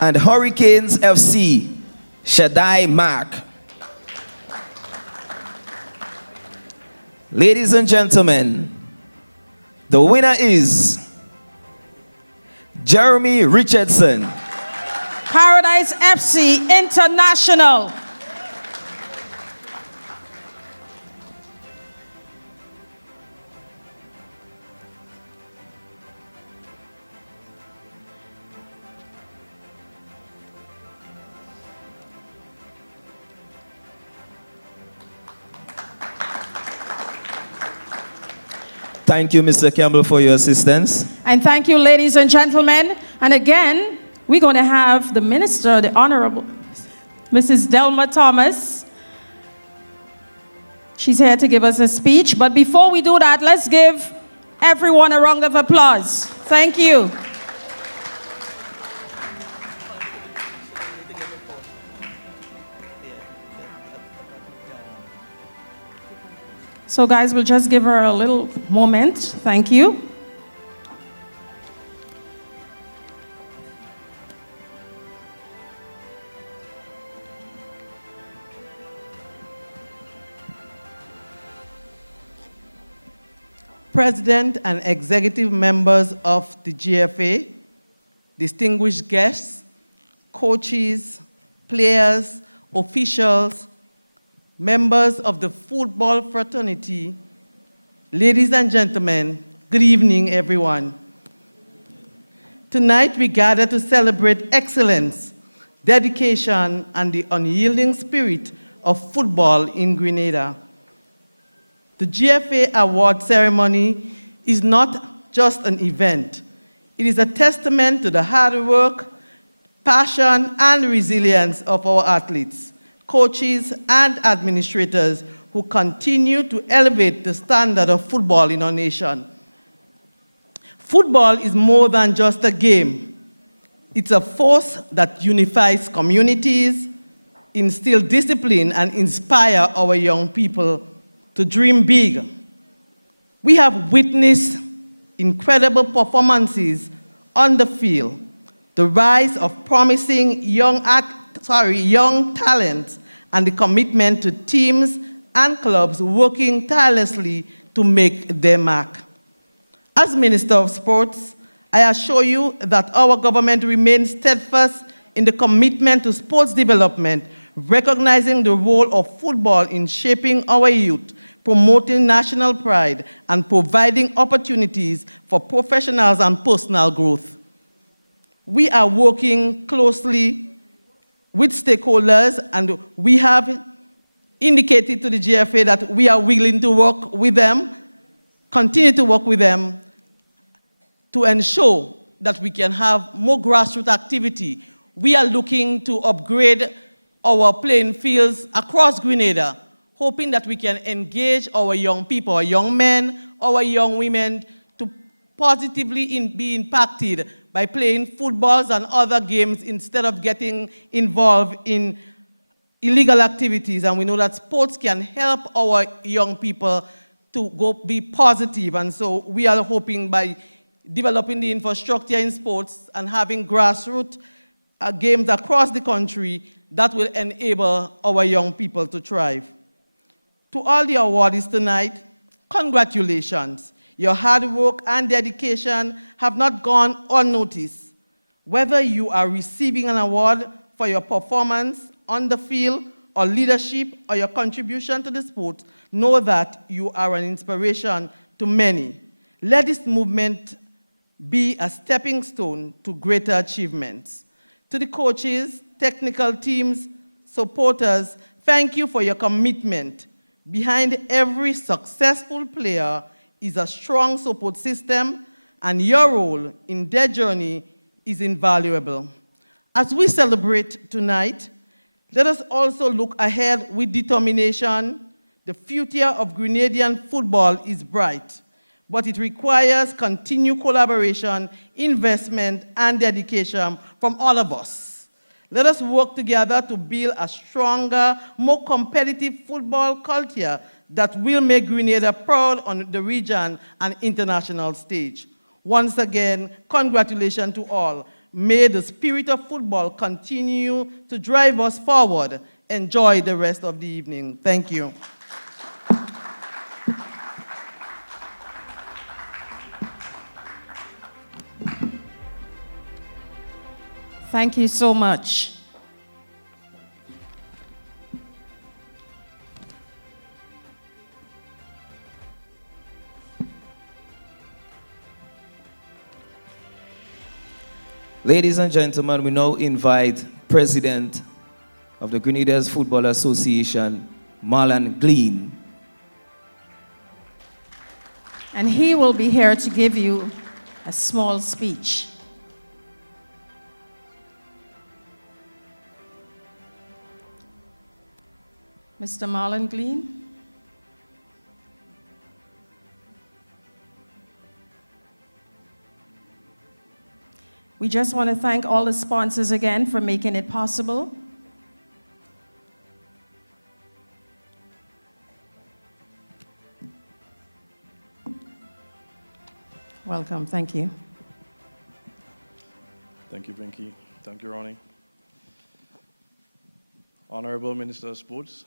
And Hurricanes FC, Shaddai Mark. Ladies and gentlemen, the winner is Jeremy Richardson. Paradise FC International. Thank you, Mr. Campbell, for your assistance. And thank you, ladies and gentlemen. And again, we're going to have the Minister, the Honorable Mrs. Delma Thomas. She's here to give us a speech. But before we do that, let's give everyone a round of applause. Thank you. So guys, we'll just give her a little moment. Thank you. President and executive members of the GFA, distinguished guests, coaches, players, officials, members of the football fraternity, ladies and gentlemen, good evening, everyone. Tonight we gather to celebrate excellence, dedication, and the unyielding spirit of football in Grenada. The GFA Awards Ceremony is not just an event. It is a testament to the hard work, passion, and resilience of our athletes, coaches, and administrators who continue to elevate the standard of football in our nation. Football is more than just a game. It's a force that unifies communities, instills discipline, and inspires our young people to dream big. We have witnessed incredible performances on the field, the rise of promising young talent, and the commitment to teams and clubs working tirelessly to make their mark. As Minister of Sports, I assure you that our government remains steadfast in the commitment to sports development, recognizing the role of football in shaping our youth, promoting national pride, and providing opportunities for professionals and personal growth. We are working closely with stakeholders, and we have indicated to the GFA that we are willing to work with them, continue to work with them, to ensure that we can have more grassroots activity. We are looking to upgrade our playing fields across Grenada, hoping that we can engage our young people, our young men, our young women, to positively be impacted by playing footballs and other games instead of getting involved in illegal activities. And we know that sports can help our young people to go be positive. And so we are hoping by developing the infrastructure in sports and having grassroots games across the country that will enable our young people to thrive. To all the awardees tonight, congratulations. Your hard work and dedication have not gone unnoticed. Whether you are receiving an award for your performance on the field or leadership or your contribution to the sport, know that you are an inspiration to many. Let this movement be a stepping stone to greater achievements. To the coaches, technical teams, supporters, thank you for your commitment. Behind every successful player is a strong support system, and your role in their journey is invaluable. As we celebrate tonight, let us also look ahead with determination. The future of Grenadian football is bright, but it requires continued collaboration, investment, and dedication from all of us. Let us work together to build a stronger, more competitive football culture that will make Grenada proud on the region and international stage. Once again, congratulations to all. May the spirit of football continue to drive us forward. Enjoy the rest of the evening. Thank you. Thank you so much. Ladies and gentlemen, we now invite President of the Grenadiers Football Association, Marlon Glean. And he will be here to give you a small speech. Mr. Marlon Glean. We just want to thank all the sponsors again for making it possible. Welcome, thank you. Thank you, Pinky. Thank you, Ronnie. Honorable Minister of Sports,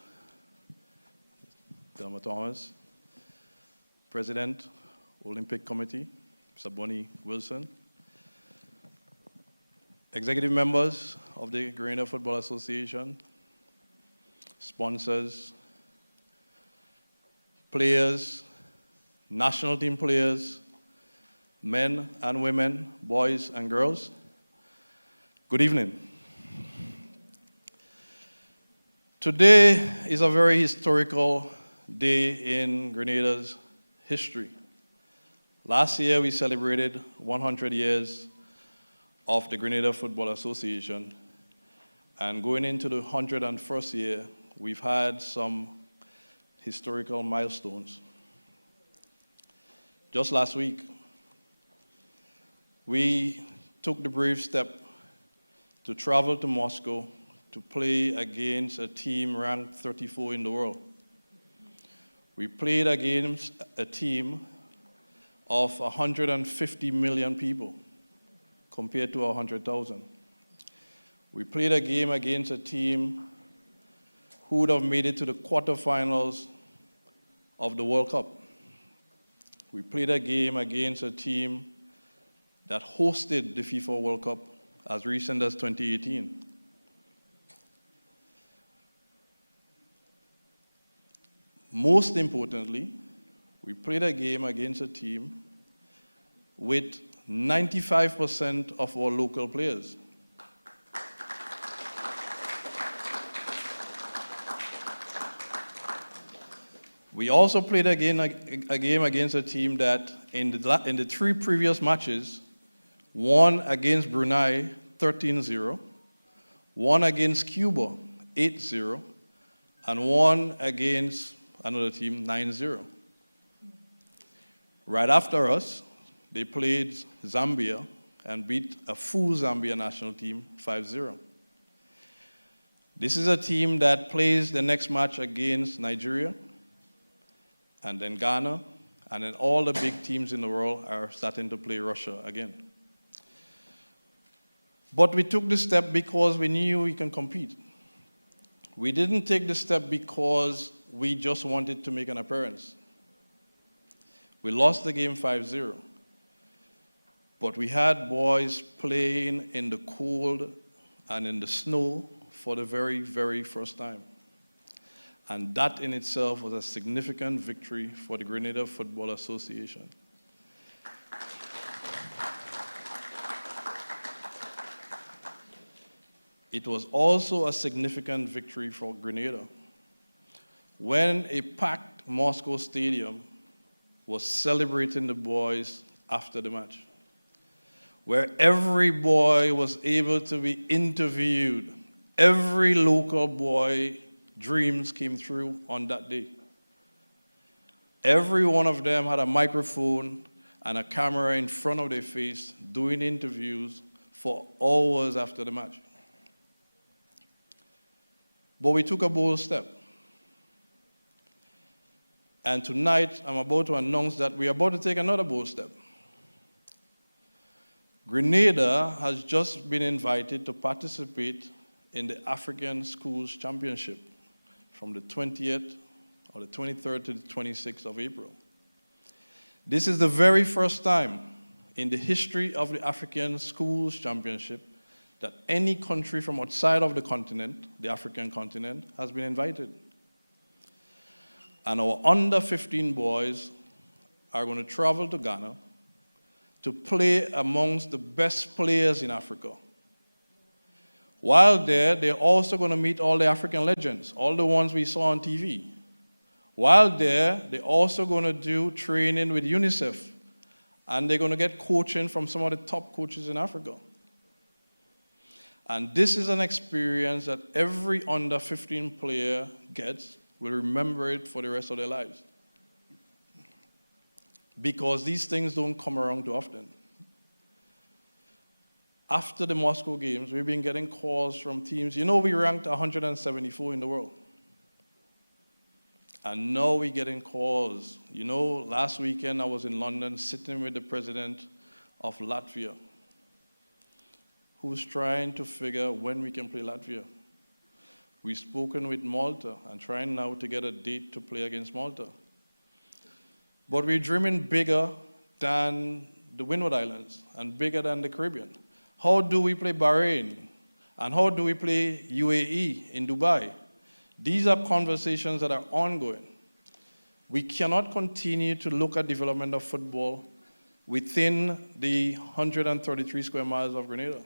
Delma Thomas, President, Olympic Committee, Saboni Wilson, executive members of the Grenada Football Association, sponsors, players, national team players, men and women, boys and girls, good evening. Today is a very historical day in Grenada's history. Last year we celebrated 100 years of the Grenada Football Association, and going into the 101st year, we've had some historical milestones. Just last week, we took the brave step to travel to Moscow to play against a team ranked 34 in the world. We played against a team of 150 million people compared to 100,000. We played a game against a team who would have made it to the quarterfinals of the World Cup. We played a game against a team that hosted the FIFA World Cup as recent as 2018. Most importantly, we played a game against a team with 95% of our local players. We also played a game against a team that in the three previous matches won against Brunei 13-0, won against Cuba 8-0, and won against another team 9-0. Right after us, they played Zambia and beat a full Zambia national team 5-0. This is a team that plays the next match against Nigeria, and then Ghana, and then all the big teams in the world are starting to play Russia again. But we took this step because we knew we can compete. We didn't take this step because we just wanted to make an appearance. We lost the game 5-0. But we had boys playing in the cold and in the snow for the very, very first time. And that in itself was a significant victory for the Grenada Football Association. It was also a significant victory for Grenada when a packed Moscow stadium was celebrating the boys after the match, where every boy was able to be interviewed. Every local boy dreams came through on that day. Every one of them had a microphone and a camera in front of their face doing interviews for hours after the match. But we took a bold step. And tonight, I'm about to announce that we're about to take another bold step. Grenada has just been invited to participate in the African Schools Championship from the 20th or the 23rd to the 26th of April. This is the very first time in the history of the African Schools Championship that any country from outside of the continent, the African continent, has been invited. And our under 15 boys are going to travel to Ghana to play amongst the best players in Africa. While there, they're also going to meet all the African legends, all the ones we saw on TV. While there, they're also going to do training with UNICEF, and they're going to get coaching from some of the top coaches in Africa. And this is an experience that every under 15 player gets, will remember it for the rest of their lives. Because these things don't come around too often. After the Moscow Games, we've been getting calls from teams. You know, we ranked 174 in the world. And now we're getting calls. You know, last weekend I was in London sitting with the president of Latvia, who's trying to figure when we can play Latvia. We've spoken with Malta and trying now to get a date to play against Malta. But we're dreaming bigger than the Windward Islands and bigger than the Caribbean. How do we play Bahrain? And how do we play UAE in Dubai? These are conversations that are ongoing. We cannot continue to look at development of football within the 133 square miles of Grenada.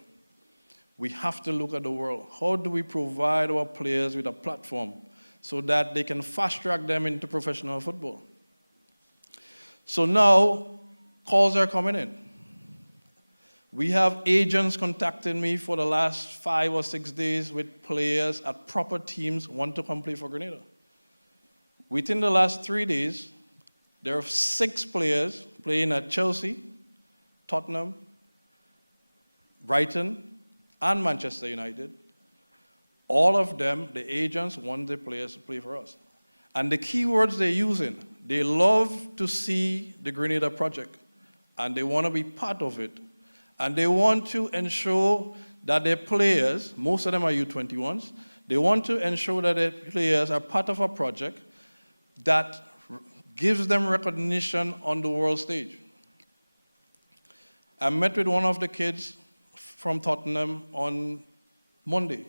We have to look at the world. How do we provide our players with a platform so that they can fast-track them into professional football? So now, calls are coming in. We have agents contacting me for the last 5 or 6 days with players at proper teams who want to come play for Grenada. Within the last 3 days, there are 6 players playing at Chelsea, Tottenham, Brighton, and Manchester United. All of them, the agents want the players to play for us. And the key words they're using, they love to see the Grenada project, and they want to be part of it. And they want to ensure that their players, most of them are U21s, they want to ensure that their players are part of a project that gives them recognition on the world stage. I met with one of the kids from Tottenham on Monday.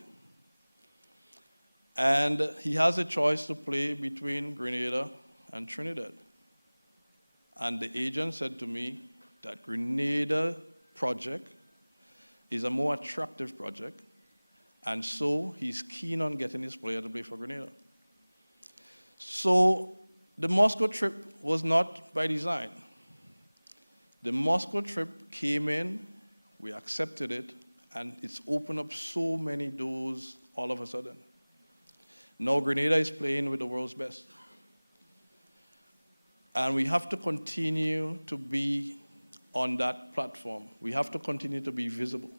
And he has a choice to play between Grenada and Trinidad. And the agent said to me that Grenada project is a more attractive project, and so he's keen on getting his player to play for Grenada. So the Moscow trip was not by design. The Moscow trip came in, we accepted it, and it's opened up so many doors all of a sudden. Now Grenada is playing with the world's best. And we have to continue to be on that platform. We have to continue to be visible.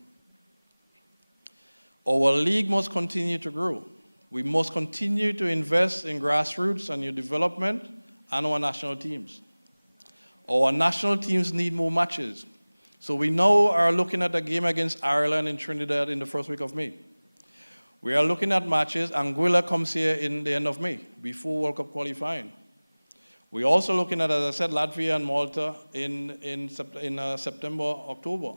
Our league must continue to grow. We must continue to invest in grassroots and youth development and our national teams. Our national teams need more matches. So we now are looking at a game against Ireland in Trinidad in the first week of May. We are looking at matches. Anguilla comes here in the end of May, before World Cup qualifying. We're also looking at, as I said, Latvia and Malta in September, October.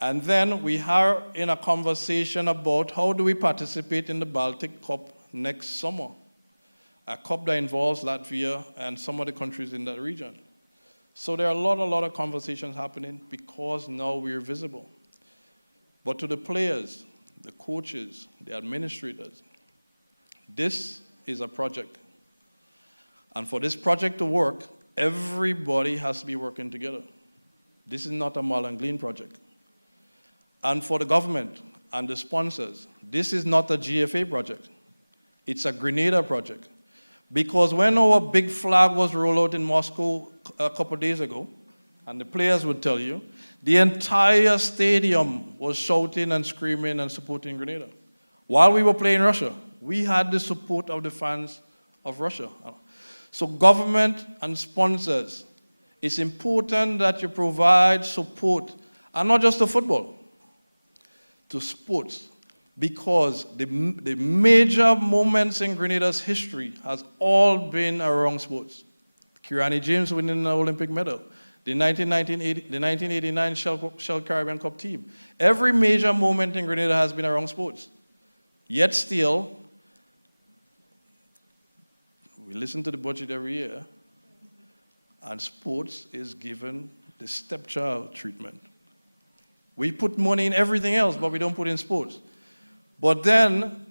And then we are in a conversation about how do we participate in the Baltic Cup next summer, a cup that involves Latvia and some of the countries in that region. So there are a lot of conversations happening because now we're visible. But to the players, the coaches, the administrators, this is a project. And for this project to work, everybody has to be working together. This is not a Marlon Glean project. And for the government and the sponsors, this is not a GFA project. It's a Grenada project. Because when our big flag was rolled out in Moscow a couple of days ago, and the players would tell you, the entire stadium was shouting and screaming and supporting Grenada. While we were playing Russia, we had the support of the fans of Russia. So government and sponsors, it's important that you provide support, and not just to football, to sports, because the major moments in Grenada's history has all been around sports. Kirani James winning an Olympic medal, the 1989 Shell Caribbean Cup team. Every major moment in Grenada has been around sports. Yet still, we listen to the budget every year, and sports is given the stepchild treatment. We put money in everything else, but we don't put in sports. But then,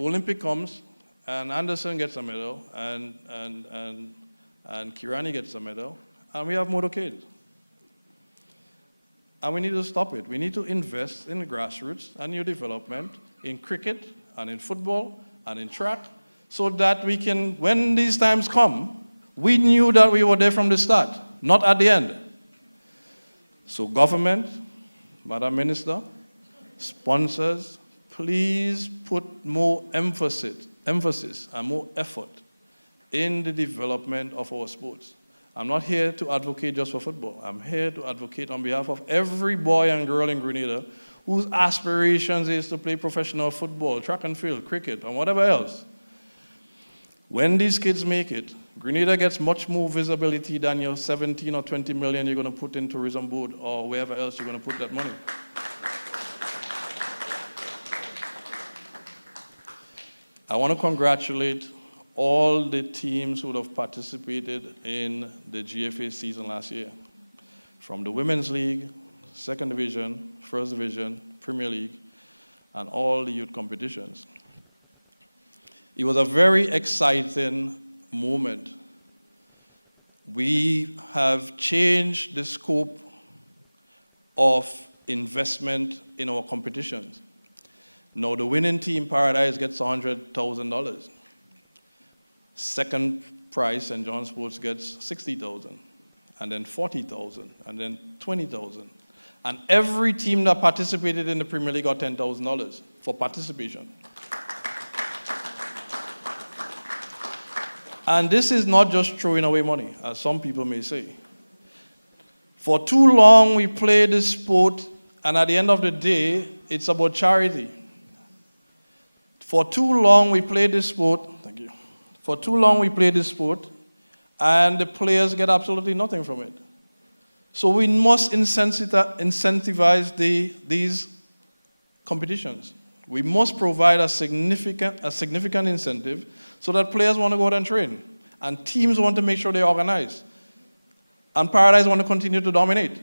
Olympic comes, and Anderson gets a medal, and Kirani gets a medal, and we have motorcades. And we need to stop it. We need to invest in the grassroots and new development, in cricket, and in football, and in track, so that we can, when these times come, we knew that we were there from the start, not at the end. So government, Madam Minister, sponsors, please put more emphasis and more effort in the development of our sports. I'm not here to advocate just for football. I'm here to advocate on behalf of every boy and girl in Grenada whose aspirations is to play professional football, track and field, cricket, and whatever else. When these kids make it, Grenada gets much more visibility than your 17 or 20 million you're going to put in tourism board or wherever else you're going to put that money. I want to congratulate all the teams who would have participated in the GFA season last year. From the Women's League, Second Division, First Division, Premier League, and all the youth competitions. It was a very exciting moment. We have changed the scope of investment in our competitions. Now the winning team, Paradise, gets $100,000. Second prize, St. John Sports, gets $60,000, and then $40,000, and then $20,000. And every team that participated in the Premier League got $10,000 for participation. And this is not just throwing away money, as some people may say. For too long, we play this sport, and at the end of the day, it's about charity. For too long, we play this sport. Thank you. For too long, we play this sport, and the players get absolutely nothing from it. So we must incentivize these competitions. We must provide a significant incentive so that players want to go out and train, and teams want to make sure they organize, and Paradise want to continue to dominate.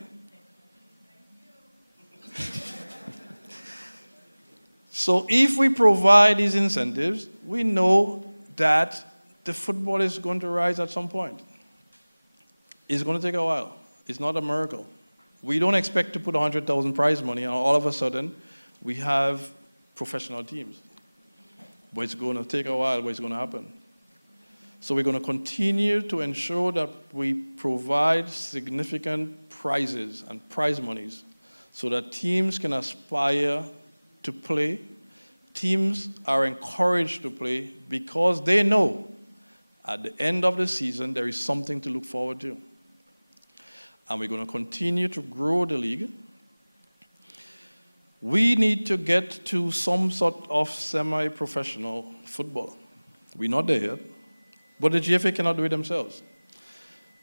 So if we provide these incentives, we know that the football is going to rise at some point. It's going to take a while. It's not a miracle. We don't expect to put 100,000 prize money and all of a sudden we have professional teams. But it's going to take a while, but it's going to happen. So we're going to continue to ensure that we provide significant prizes and prize monies so that teams can aspire to play. Teams are encouraged to play because they know at the end of the season there is something to look forward to. And we're going to continue to grow the league. We need to get to some sort of semi-professional football. We're not there yet, but the GFA cannot do it themselves.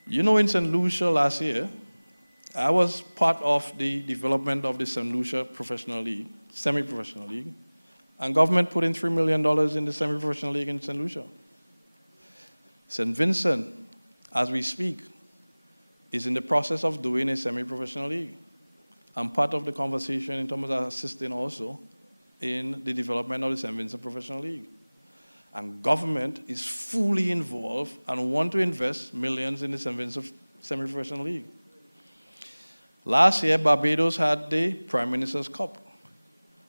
You know, in St. Lucia last year, I was part of the development of the St. Lucia Professional League, semi-professional league, and government put in $3 million in the semi-professional league in St. Lucia. St. Vincent, as we speak, is in the process of doing a semi-professional league. I'm part of the conversation in terms of assisting also in the development of the St. Vincent Professional League. And government is fully involved and want to invest millions in the St. Vincent Semi-Professional League. Last year, Barbados had the Prime Minister's Cup.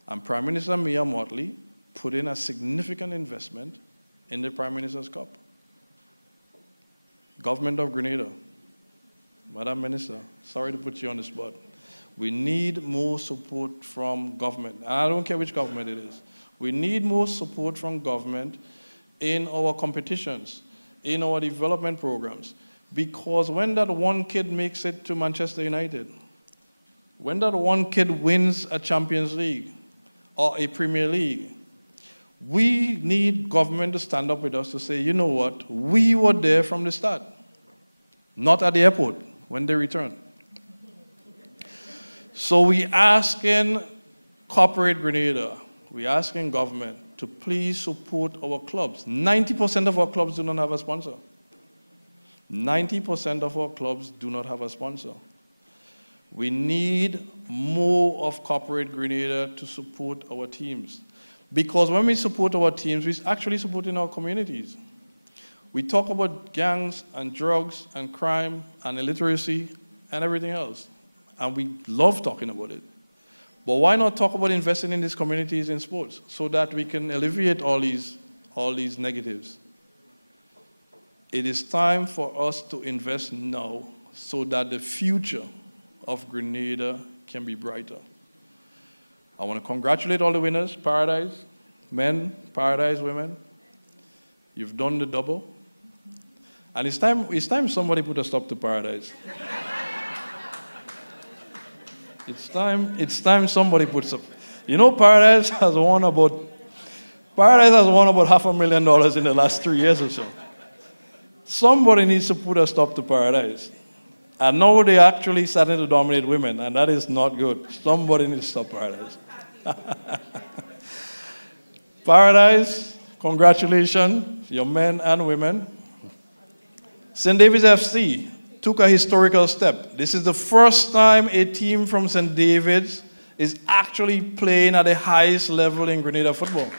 And Prime Minister Mia Motley put in a significant investment in the Prime Minister's Cup. Government of Grenada, Madam Minister, sorry to put you on the spot. We need more support from government. And I don't care which government it is. We need more support from government in our competitions, in our development programs. Because when that one kid makes it to Manchester United, when that one kid wins a Champions League or a Premier League, we need government to stand up with us to say, you know what, we were there from the start. Not at the airport, when they return. So we asking corporate Grenada, we asking government to please support our clubs. 90% of our clubs do not have a sponsor. 90% of our clubs do not have a sponsor. We need more of corporate Grenada to support our teams. Because when we support our teams, we're actually supporting our communities. We talk about gangs and drugs and crime and illiteracy and everything else. And we love talking about it. But why not talk about investing in these communities in sports so that we can alleviate all these negatives? It is time for us to invest now so that the future of Grenada can be brighter. I want to congratulate all the winners, Paradise men, Paradise women. You've done the double. And it's time somebody put a stop to Paradise. It's time somebody puts up. You know, Paradise has won about $500,000 in the last 3 years or so. Somebody needs to put a stop to Paradise. And now they're actually starting to dominate women, and that is not good. Somebody needs to stop Paradise. Paradise, congratulations, your men and women. St. David's FC took a historical step. This is the first time a team from St. David's is actually playing at the highest level in Grenada football.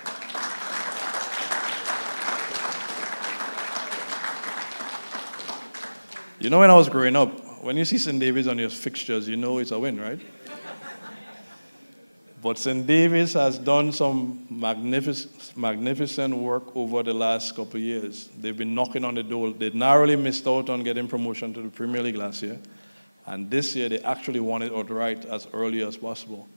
You know, when I was growing up, when you see St. David's on your fixtures, you know it's a win, right? But St. David's has done some magnificent work over the last couple of years. They've been knocking on the door. They narrowly missed out on getting promotion to the Premier League last year. And this year, they actually won it outright as early as possible.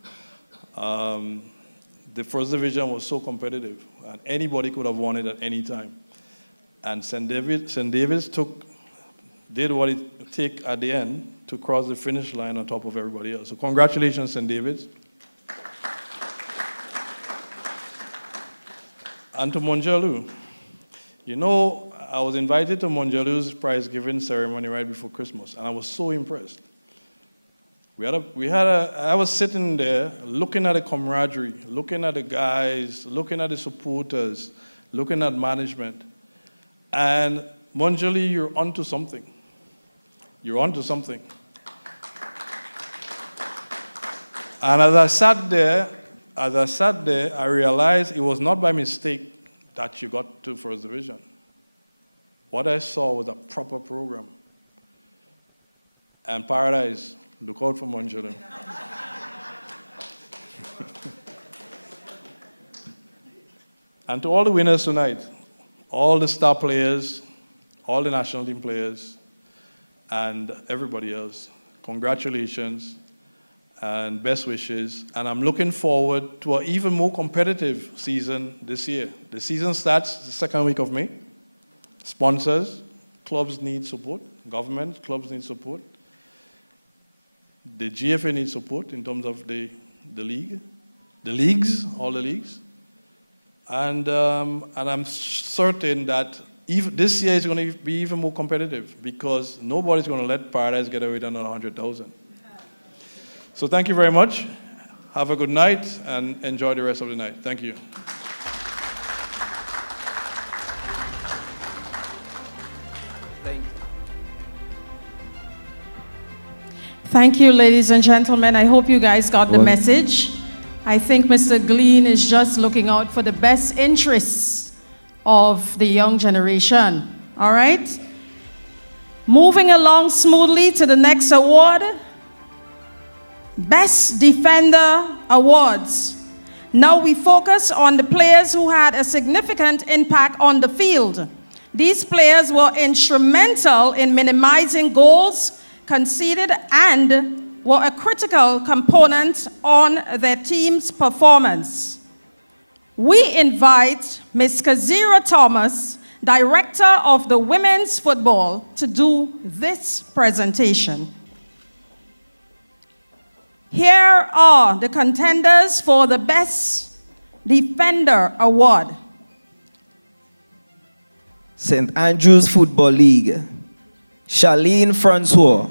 The first division was so competitive, and anybody could have won it at any time. And St. David's did what it took at the end to cross the finish line on top of everybody else. So congratulations, St. David's. And to Monjolu. You know, I was invited to Monjolu's prize-giving ceremony right before Christmas, and I was so impressed. I was sitting there looking at the camaraderie, looking at the guys, looking at the supporters, looking at management. And Monjolu, you're onto something. You're onto something. And as I sat there, I realized it was not by mistake that you got to First Division. What I saw was a proper program. And Paradise, look out for Monjolu. And to all the winners tonight, all the star players, all the national team players, and everybody else, congratulations and best wishes. And I'm looking forward to an even more competitive season this year. The season starts the second week of May. Sponsors, clubs need support. Government, clubs need support. The GFA needs support in terms of the league, the leagues, all the leagues. And I'm certain that this year is going to be even more competitive because nobody's going to let Paradise get away with another 100,000. So thank you very much. Have a good night and enjoy the rest of the night. Thank you. Thank you, ladies and gentlemen. I hope you guys got the message. I think Mr. Glean is just looking out for the best interests of the young generation. All right? Moving along smoothly to the next award. Best Defender Awards. Now we focus on the players who had a significant impact on the field. These players were instrumental in minimizing goals conceded and were a critical component on their team's performance. We invite Ms. Kazira Thomas, Director of the Women's Football, to do this presentation. Here are the contenders for the Best Defender Award. St. Andrews Football League, Charlene Francois.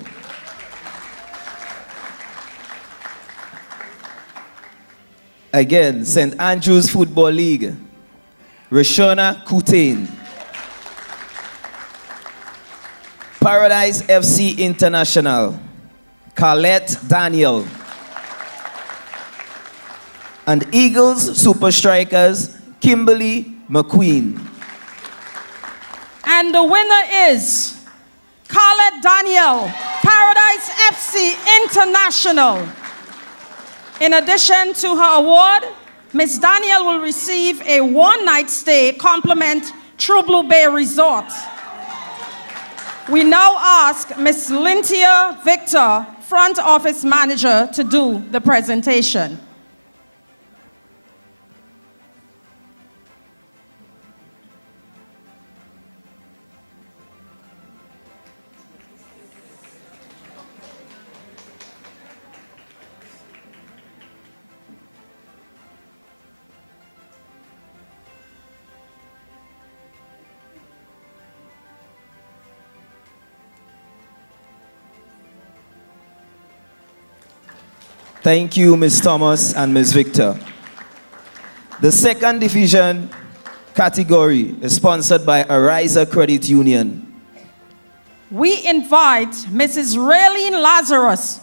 Again, St. Andrews Football League, Rashona Coutain. Paradise FC International, Carlette Daniel. And Eagles Super Strikers, Kimberly McQueen. And the winner is Carlette Daniel, Paradise FC International. In addition to her award, Ms. Daniel will receive a one-night stay compliment True Blue Bay Resort. We now ask Ms. Lynthia Victor, Front Office Manager, to do the presentation. Thank you, Ms. Thomas and Ms. Victor. The second division category is sponsored by Ariza Credit Union. We invite Miss Raylene Lazarus,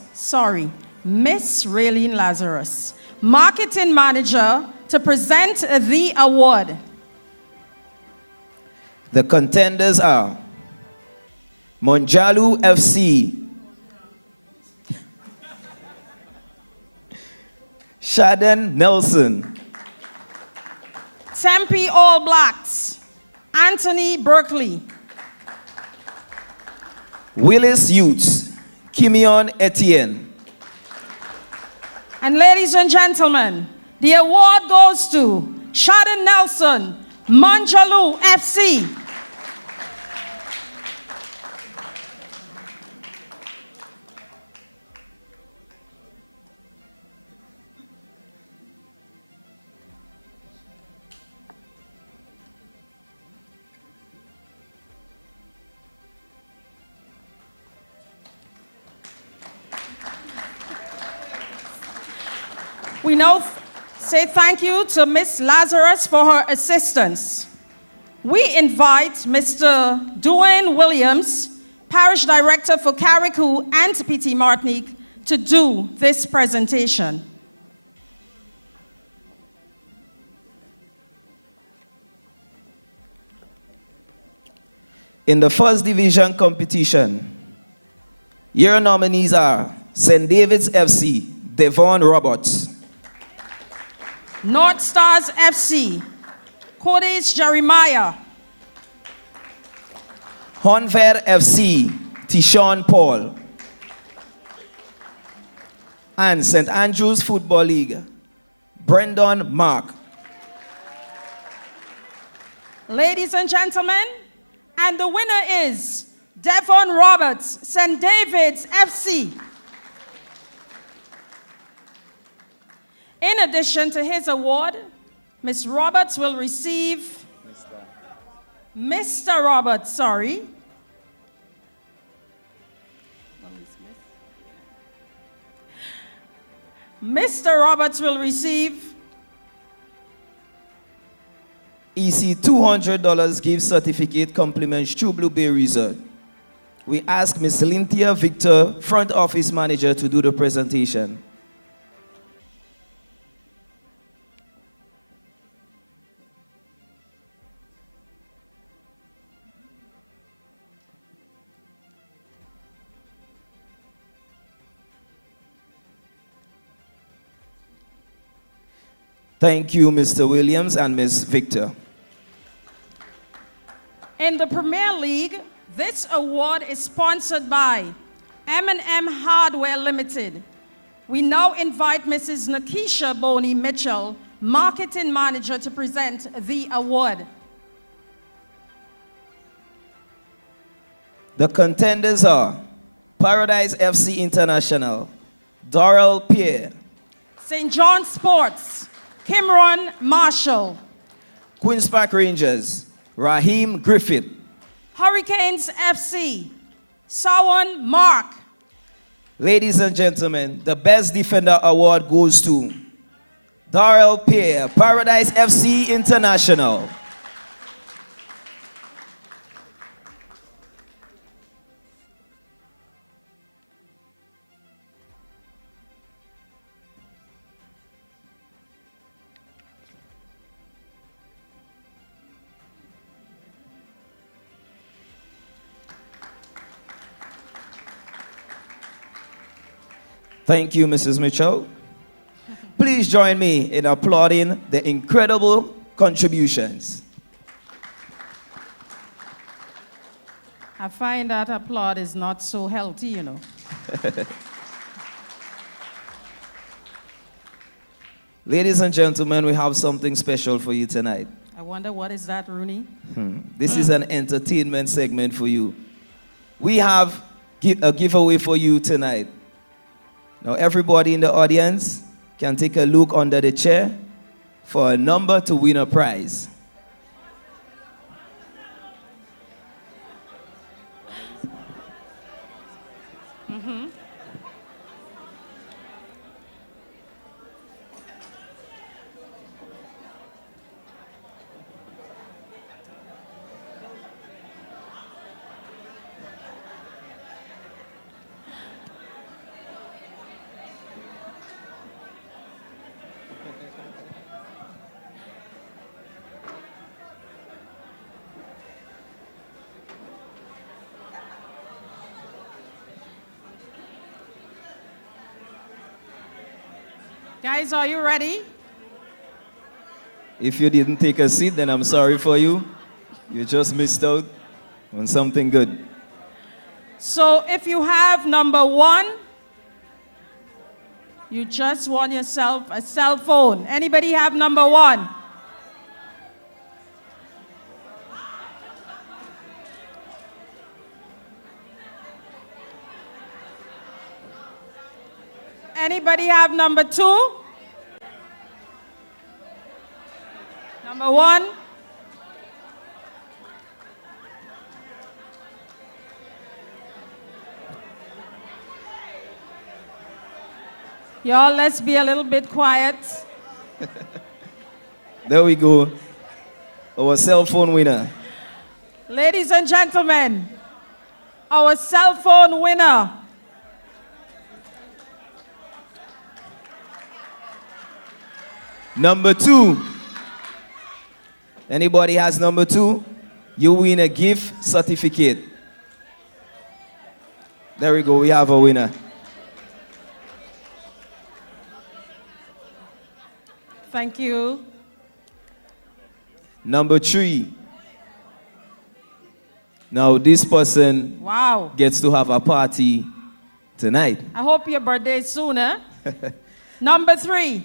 Marketing Manager, to present the award. The contenders are Monjalu FC, Shaden Nelson, Tempe All Blacks, Anthony Berkeley, Willis Utes, Kimion Etienne. and ladies and gentlemen, the award goes to Shaden Nelson, Monjalu FC. We now say thank you to Ms. Lazarus for her assistance. We invite Mr. Dwayne Williams, Parish Director for Carriacou and PT Martinique, to do this presentation. In the first division competition, your nominees are St. David's FC, Devon Roberts, North Stars FC, Codes Jeremiah, Honver FC, Tishon Paul, and St. Andrews Football League, Brendan Mark. Ladies and gentlemen, and the winner is Devon Roberts, St. David's FC. In addition to his award, Ms. Roberts will receive, Mr. Roberts, sorry. Mr. Roberts will receive EC $200 gift certificate compliments True Blue Bay Resort. We ask Ms. Lynthia Victor, Front Office Manager, to do the presentation. Thank you, Mr. Williams and Ms. Victor. In the Premier League, this award is sponsored by M&M Hardware Limited. We now invite Mrs. Nakisha Boney Mitchell, Marketing Manager, to present the award. The contenders are Paradise FC International, Doral Pierre, St. John Sports, Kimron Marshall, Queen's Park Rangers, Raheem Griffith, Hurricanes FC, Sawan Mark. Ladies and gentlemen, the Best Defender Award goes to Doral Pierre, Paradise FC International. Thank you, Mrs. Mitchell. Please join me in applauding the incredible contributions. I find that applaud is not so healthy, you know. Ladies and gentlemen, we have something special for you tonight. I wonder what is that, Rooney? This is an entertainment segment for you. We have a giveaway for you tonight. Now, everybody in the audience can take a look under the chair for a number to win a prize. Guys, are you ready? If you didn't take a seat, then I'm sorry for you. You just missed out on something good. So if you have number 1, you just won yourself a cell phone. Anybody have number 1? Anybody have number 2? Number 1? Y'all, let's be a little bit quiet. There we go. Our cell phone winner. Ladies and gentlemen, our cell phone winner. Number 2. Anybody has number 2? You win a gift certificate. There we go. We have a winner. Thank you. Number 3. Now this person Wow. gets to have a party tonight. I hope your birthday is soon, eh? Number 3,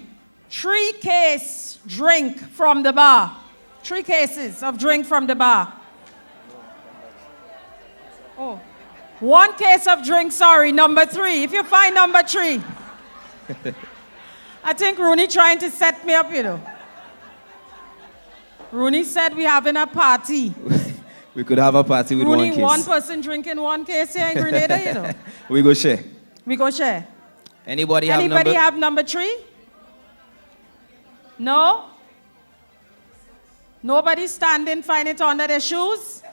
3-case drink from the bar. 3 cases of drink from the bar. Oh, 1 case of drink, sorry, number 3. If you find number 3. I think Rooney trying to set me up, you know. Rooney said we having a party. We could have a party with Rooney, 1 case. 1 person drinking 1 case here in Grenada, you know. We go share. We go share. Anybody Anybody have number 3? No? Nobody standing, find it under their shoes?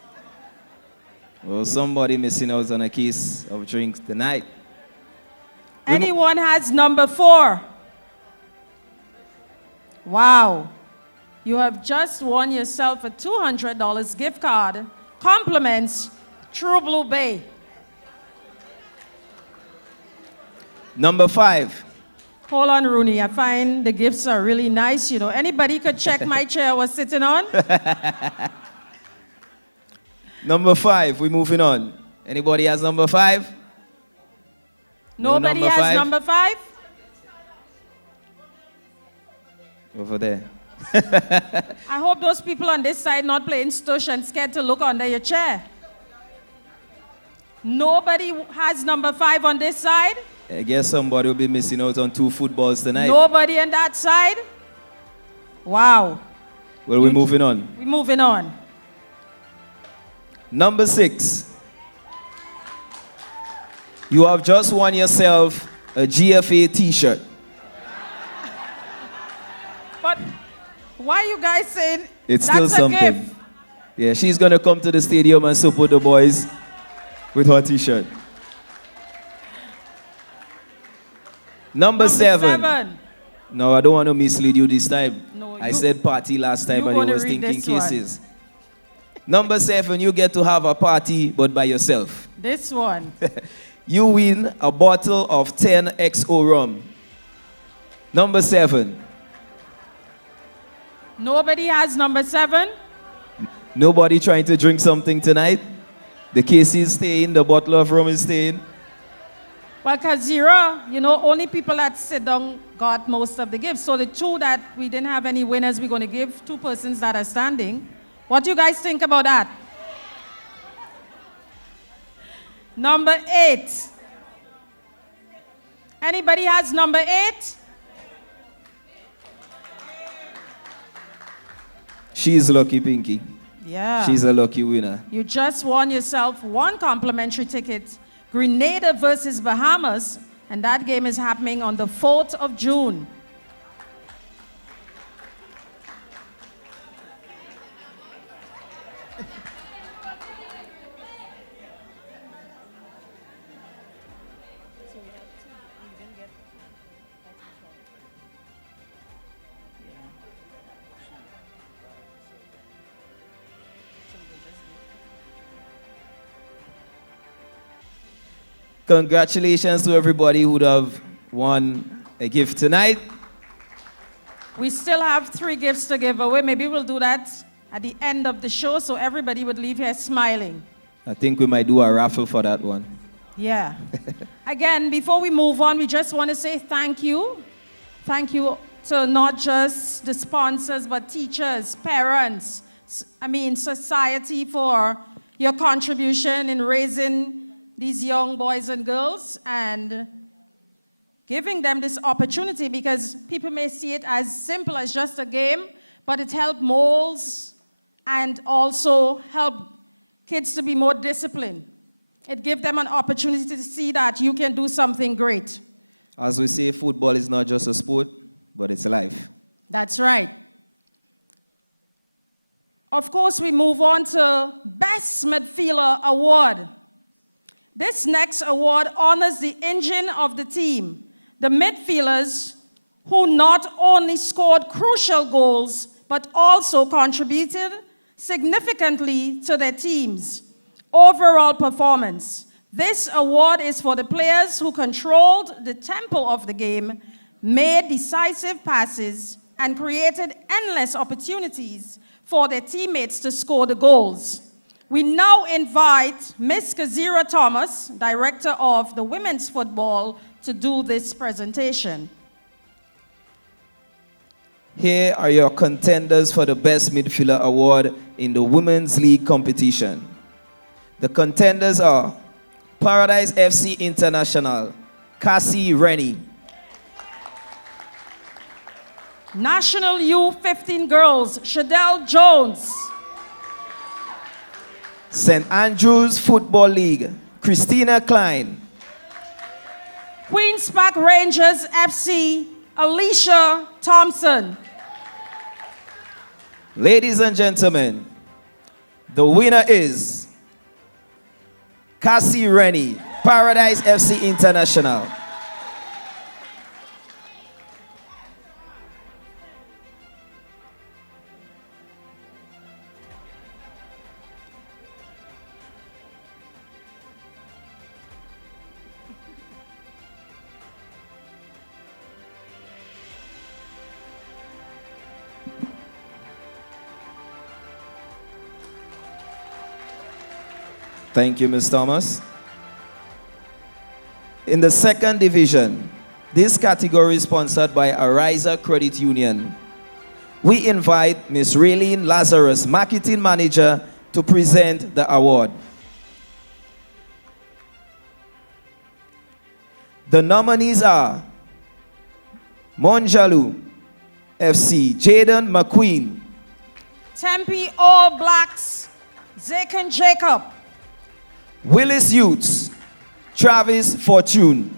Well, somebody missing out on a case of drinks tonight. Anyone has number 4? Wow. You have just won yourself a $200 gift card. Compliments, True Blue Bay. Number 5. Hold on, Rooney. I find the gifts are really nice. You know, anybody could check my chair I was sitting on. Number 5, we're moving on. Anybody has number 5? Nobody number has five? number 5? Over there. I hope those people on this side not playing stush and scared to look under your chair. Nobody has number 5 on this side? I guess somebody will be missing out on 2 footballs tonight. Nobody on that side? Wow. Well, we're moving on. We're moving on. Number 6. You have just won yourself a GFA t-shirt. But why you guys saying It's that's still a something. gift? Yeah, she's going to come to the stadium and support the boys with her t-shirt. Number 7. No, I don't want to mislead you this time. No, I you- said party last time you and you gonna was read thinking this one. cases. Number 7, you get to have a party but by yourself. This one. You win a bottle of 10 XO rum. Number 7. Nobody has number 7? Nobody trying to drink something tonight? The case is staying, the bottle of rum is staying. Well, Kazira, you know, only people that sit down got most of the gifts. So the 2 that we didn't have any winners, we're going to give 2 persons that are standing. What do you guys think about that? Number 8. Anybody has number 8? She's lucky, Pinky. Yeah. She's a lucky winner. You just won yourself 1 complimentary ticket, Grenada versus Bahamas, and that game is happening on the 4th of June. Congratulations to everybody who would have won a gift tonight. We still have 3 gifts to give away. Maybe we'll do that at the end of the show so everybody would leave here smiling. I think we might do a raffle for that one. Yeah. Again, before we move on, we just want to say thank you. Thank you to not just the sponsors, but teachers, parents, society for your contribution in raising these young boys and girls and giving them this opportunity, because people may see it as simple as just a game, but it helps molds and also help kids to be more disciplined. It gives them an opportunity to see that you can do something great. As we say, football is not just a sport, but it's life. That's right. Of course, we move on to Best Midfielder Award. This next award honors the engine of the team, the midfielders who not only scored crucial goals, but also contributed significantly to their team's overall performance. This award is for the players who controlled the tempo of the game, made decisive passes, and created endless opportunities for their teammates to score the goals. We now invite Ms. Kazira Thomas, Director of the Women's Football, to do this presentation. Here are your contenders for the Best Midfielder Award in the Women's League competition. The contenders are Paradise FC International, Cassie Rennie. National U15 Girls, Shadell Jones. St. Andrews Football League, Christina Klein. Queen's Park Rangers FC, Alicia Thompson. Ladies and gentlemen, the winner is Cassie Rennie, Paradise FC International. Thank you, Ms. Thomas. In the second division, this category is sponsored by Ariza Credit Union. We invite Ms. Raylene Lazarus, Marketing Manager, to present the award. The nominees are Monjalu FC, Jaden McQueen, Tempe All Blacks, Zakin Jacob. Willis Youths, Travis Fortune.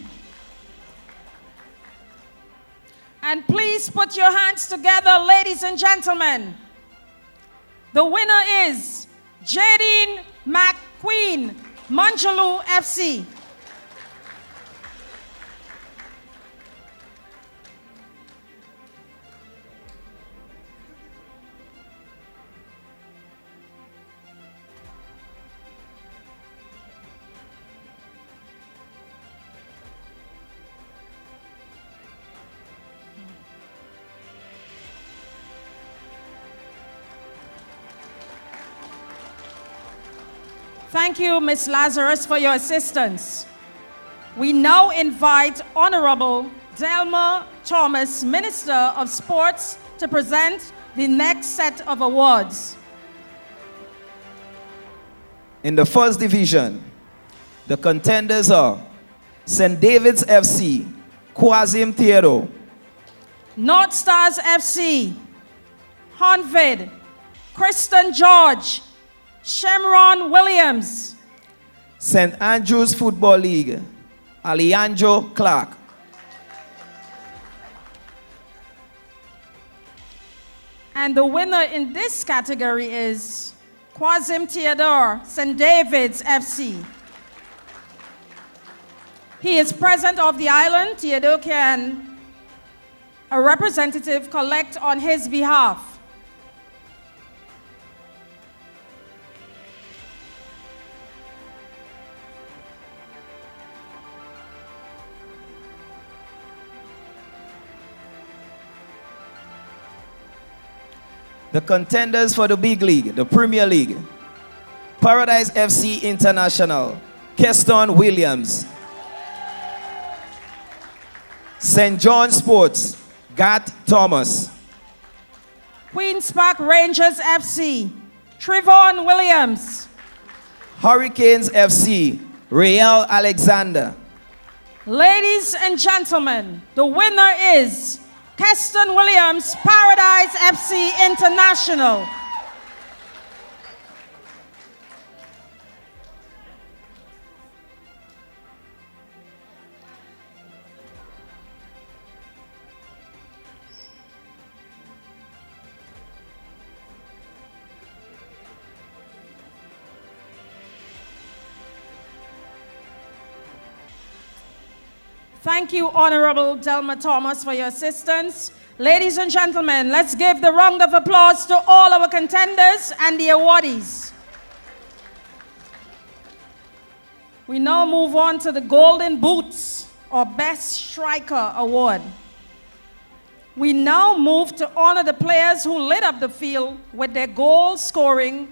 And please put your hands together, ladies and gentlemen. The winner is Jadine McQueen, Monjalu FC. Thank you, Ms. Lazarus, for your assistance. We now invite Honorable Delma Thomas, Minister of Sports, to present the next set of awards. In the first division, the contenders are St. David's FC, Quasim Theodore, North Stars FC, Honvid, Kristen George, Shemron Williams, St. Andrew's Football League, Alejandro Clark, and the winner in this category is Quasim Theodore, St. David's FC. He is president of the island. Theodore can a representative collect on his behalf. the contenders for the big league, the Premier League, Paradise FC International, Keston Williams, St. John Sports, Gat Thomas, Queen's Park Rangers FC, Trevon Williams, Hurricanes FC, Rael Alexander. Ladies and gentlemen, the winner is Keston Williams, Paradise FC International. Thank you, Honorable Delma Thomas, for your assistance. Ladies and gentlemen, let's give the round of applause to all our contenders and the awardees. We now move on to the Golden Boots, or Best Striker Award. We now move to honor the players who lit up the field with their goal-scoring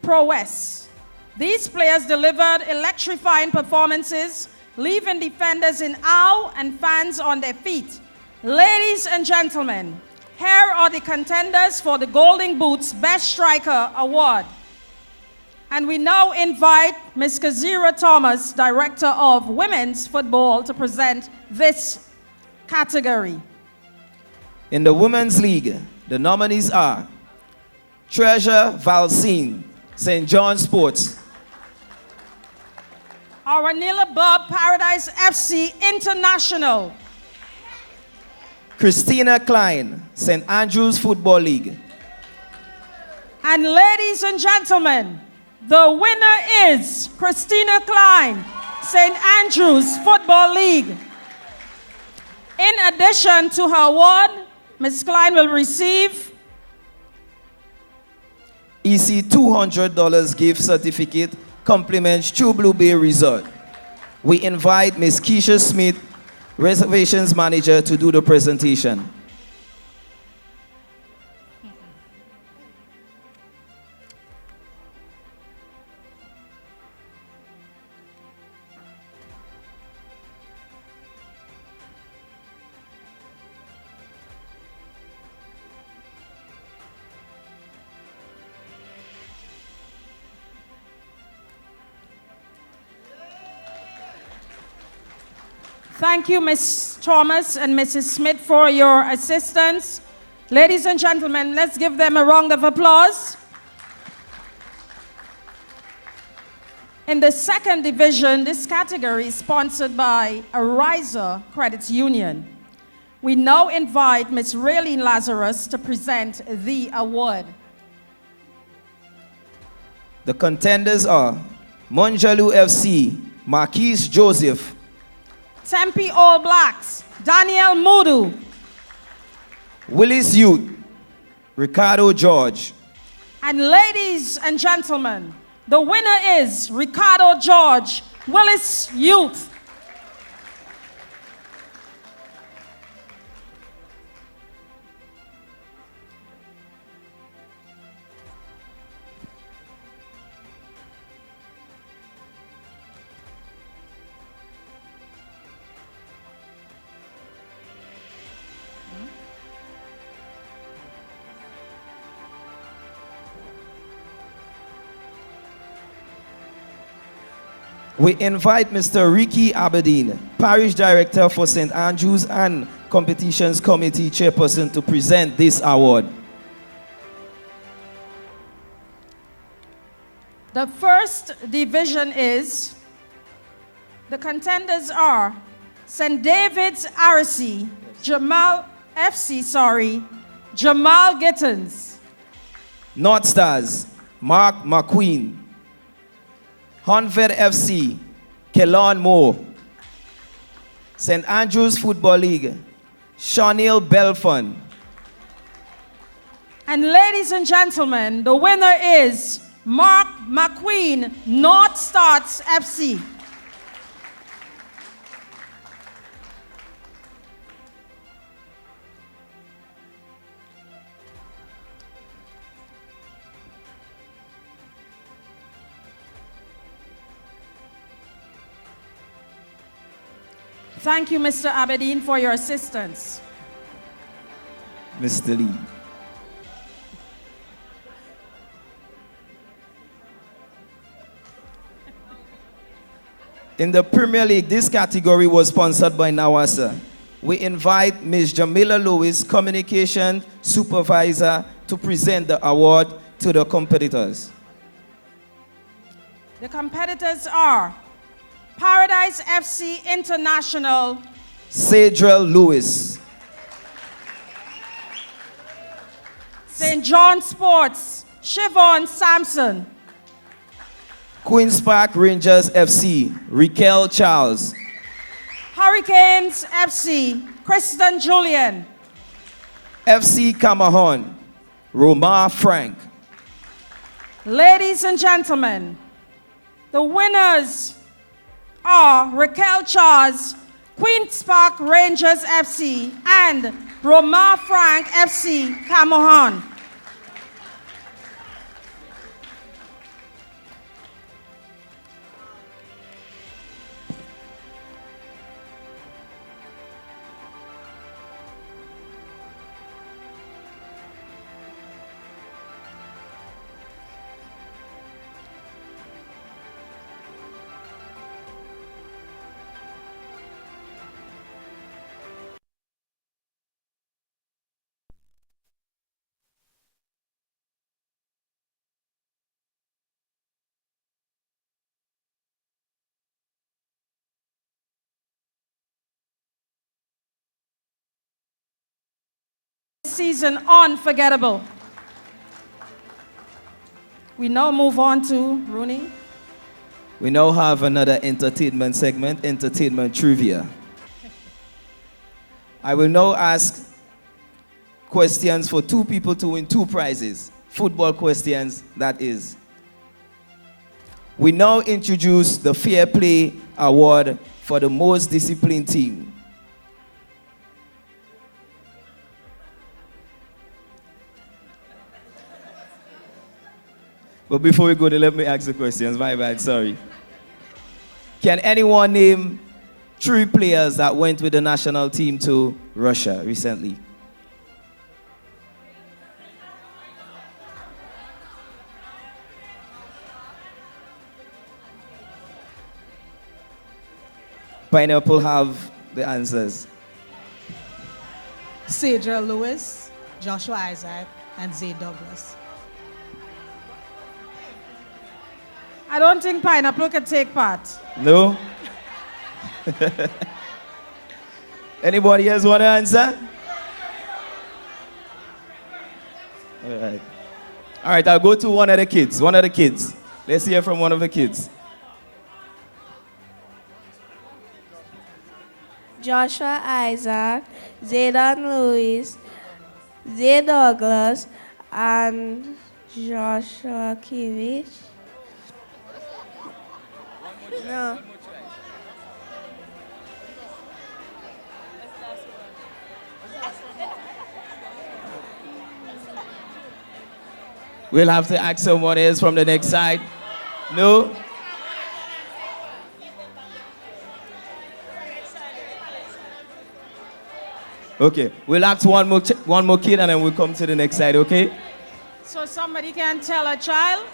prowess. These players delivered electrifying performances, leaving defenders in awe and fans on their feet. Ladies and gentlemen, here are the contenders for the Golden Boots Best Striker Award. And we now invite Ms. Kazira Thomas, Director of Women's Football, to present this category. In the Women's League, the nominees are Treasure Valsine, St. John Sports, Aranila Bob, Paradise FC International, Christina Klein, St. Andrew's Football League. and ladies and gentlemen, the winner is Christina Klein, St. Andrew's Football League. In addition to her award, Ms. Klein will receive EC $200 gift certificate, compliments True Blue Bay Resort. We invite Ms. Keisha Smith, Reservations Manager, to do the presentation. Thank you, Ms. Thomas and Mrs. Smith, for your assistance. Ladies and gentlemen, let's give them a round of applause. In the second division, this category is sponsored by Ariza Credit Union. We now invite Ms. Raylene Lazarus to present the award. The contenders are Monjaloo FC, Marquise Joseph, Tempe All Blacks, Daniel Mudu. Willis Youth, Ricardo George. And ladies and gentlemen, the winner is Ricardo George, Willis Youth. We invite Mr. Ricky Aberdeen, Parish Director for St. Andrews and Competitions Committee Chairperson, to present this award. The first division is, the contenders are St. David's RC, Jamal Gittins. North Stars, Mark McQueen. Honfed FC, Kelon Moore. St. Andrews Football League, Shaniel Belfon. And ladies and gentlemen, the winner is Mark McQueen, North Stars FC. Thank you, Mr. Aberdeen, for your assistance. Mr. Lee. In the Premier League, this category was sponsored by Nawasa. We invite Ms. Jamila Lewis, Communication Supervisor, to present the award to the competitors. The competitors are Paradise FC International, Sadrel Lewis. St. John Sports, Siobhan Sampson. Queen's Park Rangers FC, Raquel Charles. Hurricanes FC, Kristen Julian. FC Camahon, Romar Frank. Ladies and gentlemen, the winners are Raquel Charles, Queen's Park Rangers FC, and Romar Frank FC, Camahon. Season unforgettable. We now move on to Rooney. We now have another entertainment segment, Entertainment Trivia. I will now ask questions for two people to win two prizes. Football questions, that is. We now introduce the Fair Play Award for the most disciplined team. But before we go there, let me ask the questions. My bad, sorry. Can anyone name 3 players that went with the national team to Russia recently? Pineapple have the answers. Cedra Lewis, Joshua Isaac, and Zay Douglas. I don't think Pineapple can take part. No? Anybody else want to answer? All right. All right, I'll go to one of the kids. One of the kids. Let's hear from one of the kids. Joshua Isaac, Zaydan Lewis, Zay Douglas, and Joshua Kiewicz. No. We'll have to ask someone else from the next side. No? Okay, we'll ask one more kid and then we'll come to the next side, okay? So somebody can tell a child?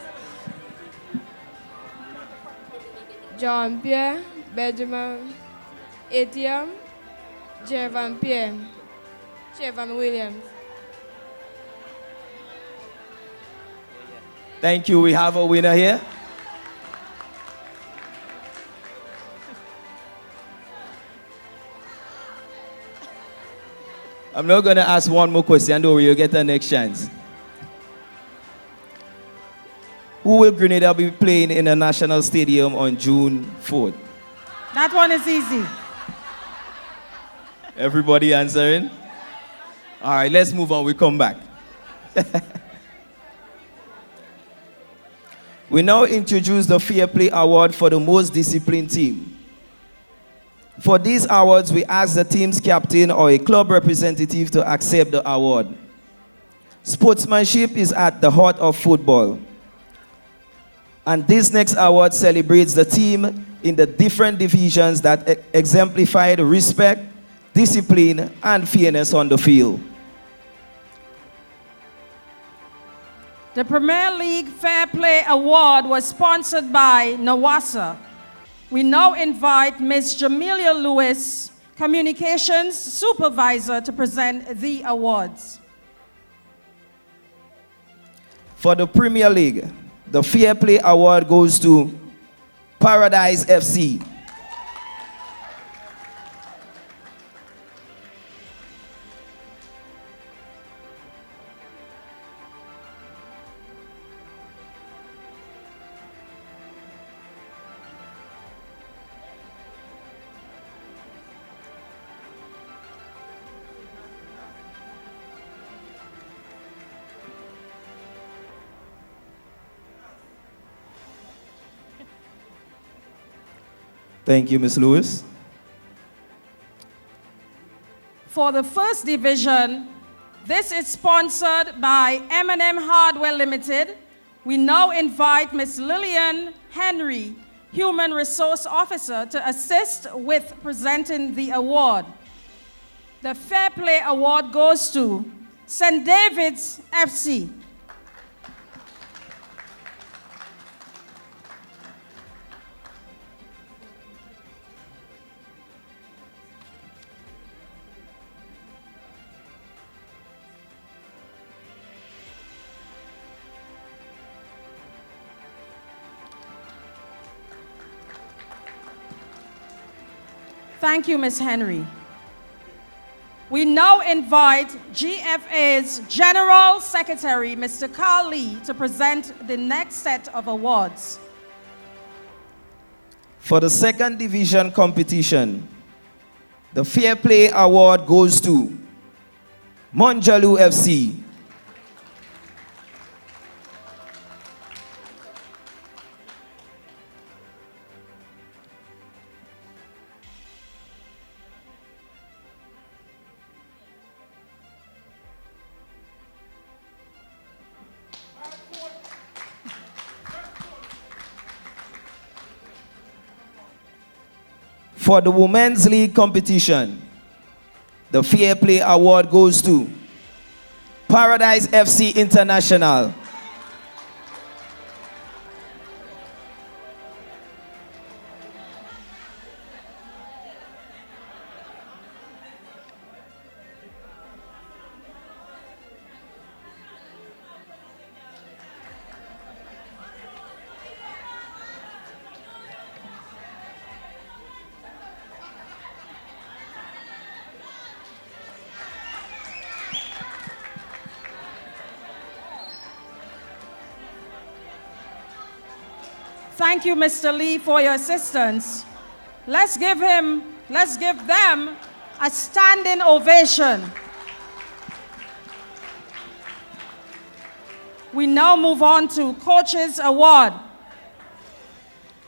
John Pierre, Benjamin Etienne, Jevan Pierre, Jevan Williams. Thank you. We have a winner here. I'm not going to ask one more question, though. You'll get the next chance. Who will Grenada be playing in the National Stadium on June 4th? That one is easy. Everybody answering? All right, let's move on. We come back. We now introduce the Fair Play Award for the most disciplined team. For these awards, we ask the team's captain or a club representative to accept the award. Sportsmanship is at the heart of football. And this next award celebrates the team in the different divisions that exemplify the respect, discipline, and fairness on the field. The Premier League Fair Play Award was sponsored by NAWASA. We now invite Ms. Jamelia Lewis, Communications Supervisor, to present the awards. For the Premier League, the Fair Play Award goes to Paradise FC. Thank you, Ms. Lewis. For the first division, this is sponsored by M&M Hardware Limited. We now invite Ms. Lillian Henry, Human Resource Officer, to assist with presenting the award. The Fair Play Award goes to St. David's FC. Thank you, Ms. Henry. We now invite GFA's General Secretary, Mr. Carl Lee, to present the next set of awards. For the second division competition, the Fair Play Award goes to Monjalu FC. For the Women's League competition, the Fair Play Award goes to Paradise FC International. Thank you, Mr. Lee, for your assistance. Let's give them a standing ovation. We now move on to Coaches Award.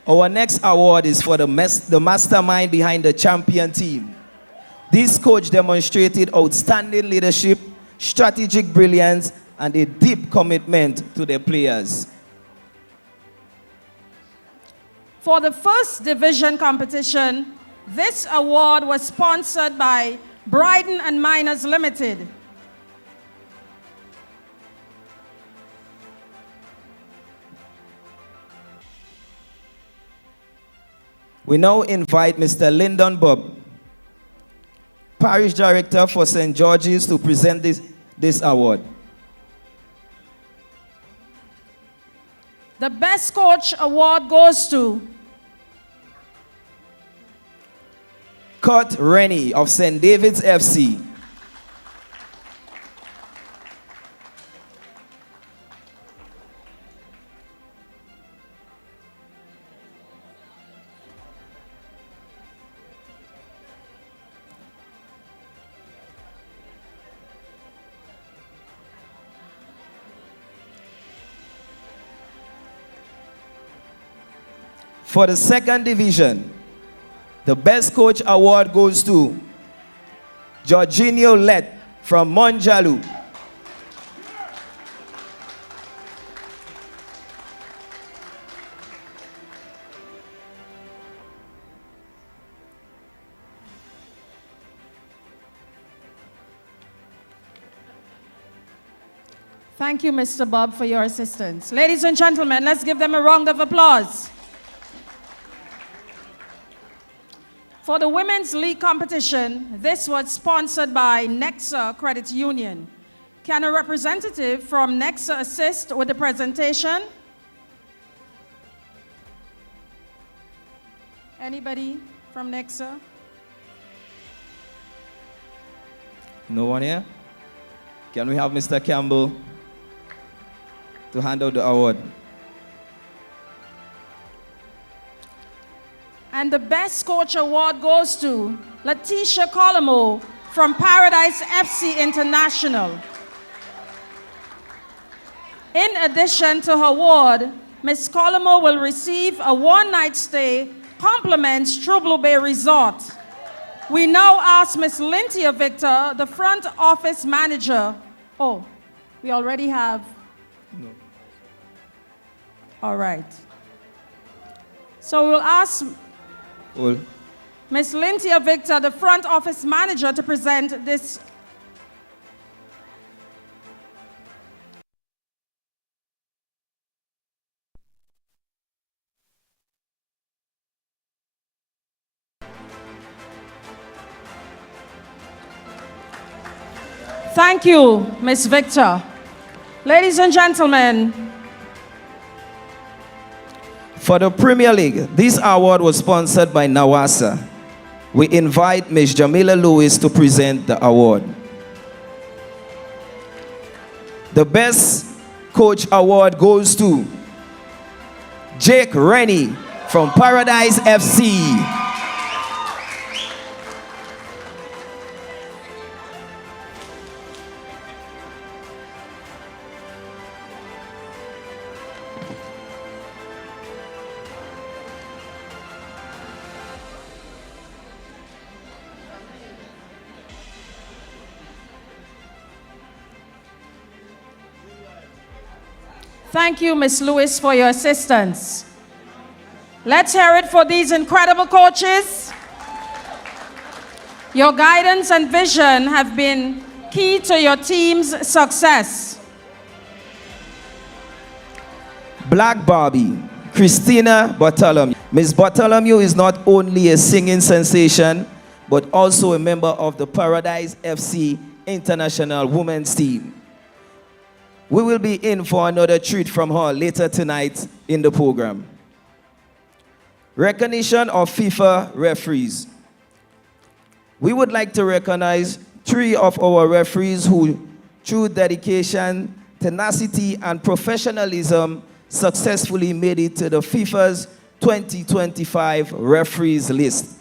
Our next award is for the mastermind behind the champion team. This coach demonstrated outstanding leadership, strategic brilliance, and a deep commitment to their players. For the first division competition, this award was sponsored by Bryden and Miners Limited. We now invite Mr. Lyndon Bob, Parish Director for St. George's, to present this award. The Best Coach Award goes to Kurt Rennie of St. David's FC. For the second division, the Best Coach Award goes to Jorginho Let from Monjalu. Thank you, Mr. Bob, for your assistance. Ladies and gentlemen, let's give them a round of applause. For the Women's League competition, this was sponsored by Nexa Credit Union. Can a representative from Nexa assist with the presentation? Anybody from Nexa? No one here? Can we have Mr. Campbell to hand out the award? And the Best Coach Award goes to Letitia Colomo from Paradise FC International. In addition to her award, Ms. Colomo will receive a one-night stay, compliments True Blue Bay Resort. We now ask Ms. Lynthia Victor, the front office manager. Oh, we already have? No. All right. So we'll ask Well, Ms. Lynthia Victor, the front office manager, to present this. Thank you, Ms. Victor. Ladies and gentlemen, for the Premier League, this award was sponsored by Nawasa. We invite Ms. Jamila Lewis to present the award. The Best Coach Award goes to Jake Rennie from Paradise FC. thank you, Ms. Lewis, for your assistance. Let's hear it for these incredible coaches. Your guidance and vision have been key to your team's success. Black Barbie, Christina Bartholomew. Ms. Bartholomew is not only a singing sensation, but also a member of the Paradise FC International Women's Team. We will be in for another treat from her later tonight in the program. Recognition of FIFA referees. We would like to recognize 3 of our referees who, through dedication, tenacity, and professionalism, successfully made it to the FIFA's 2025 referees list.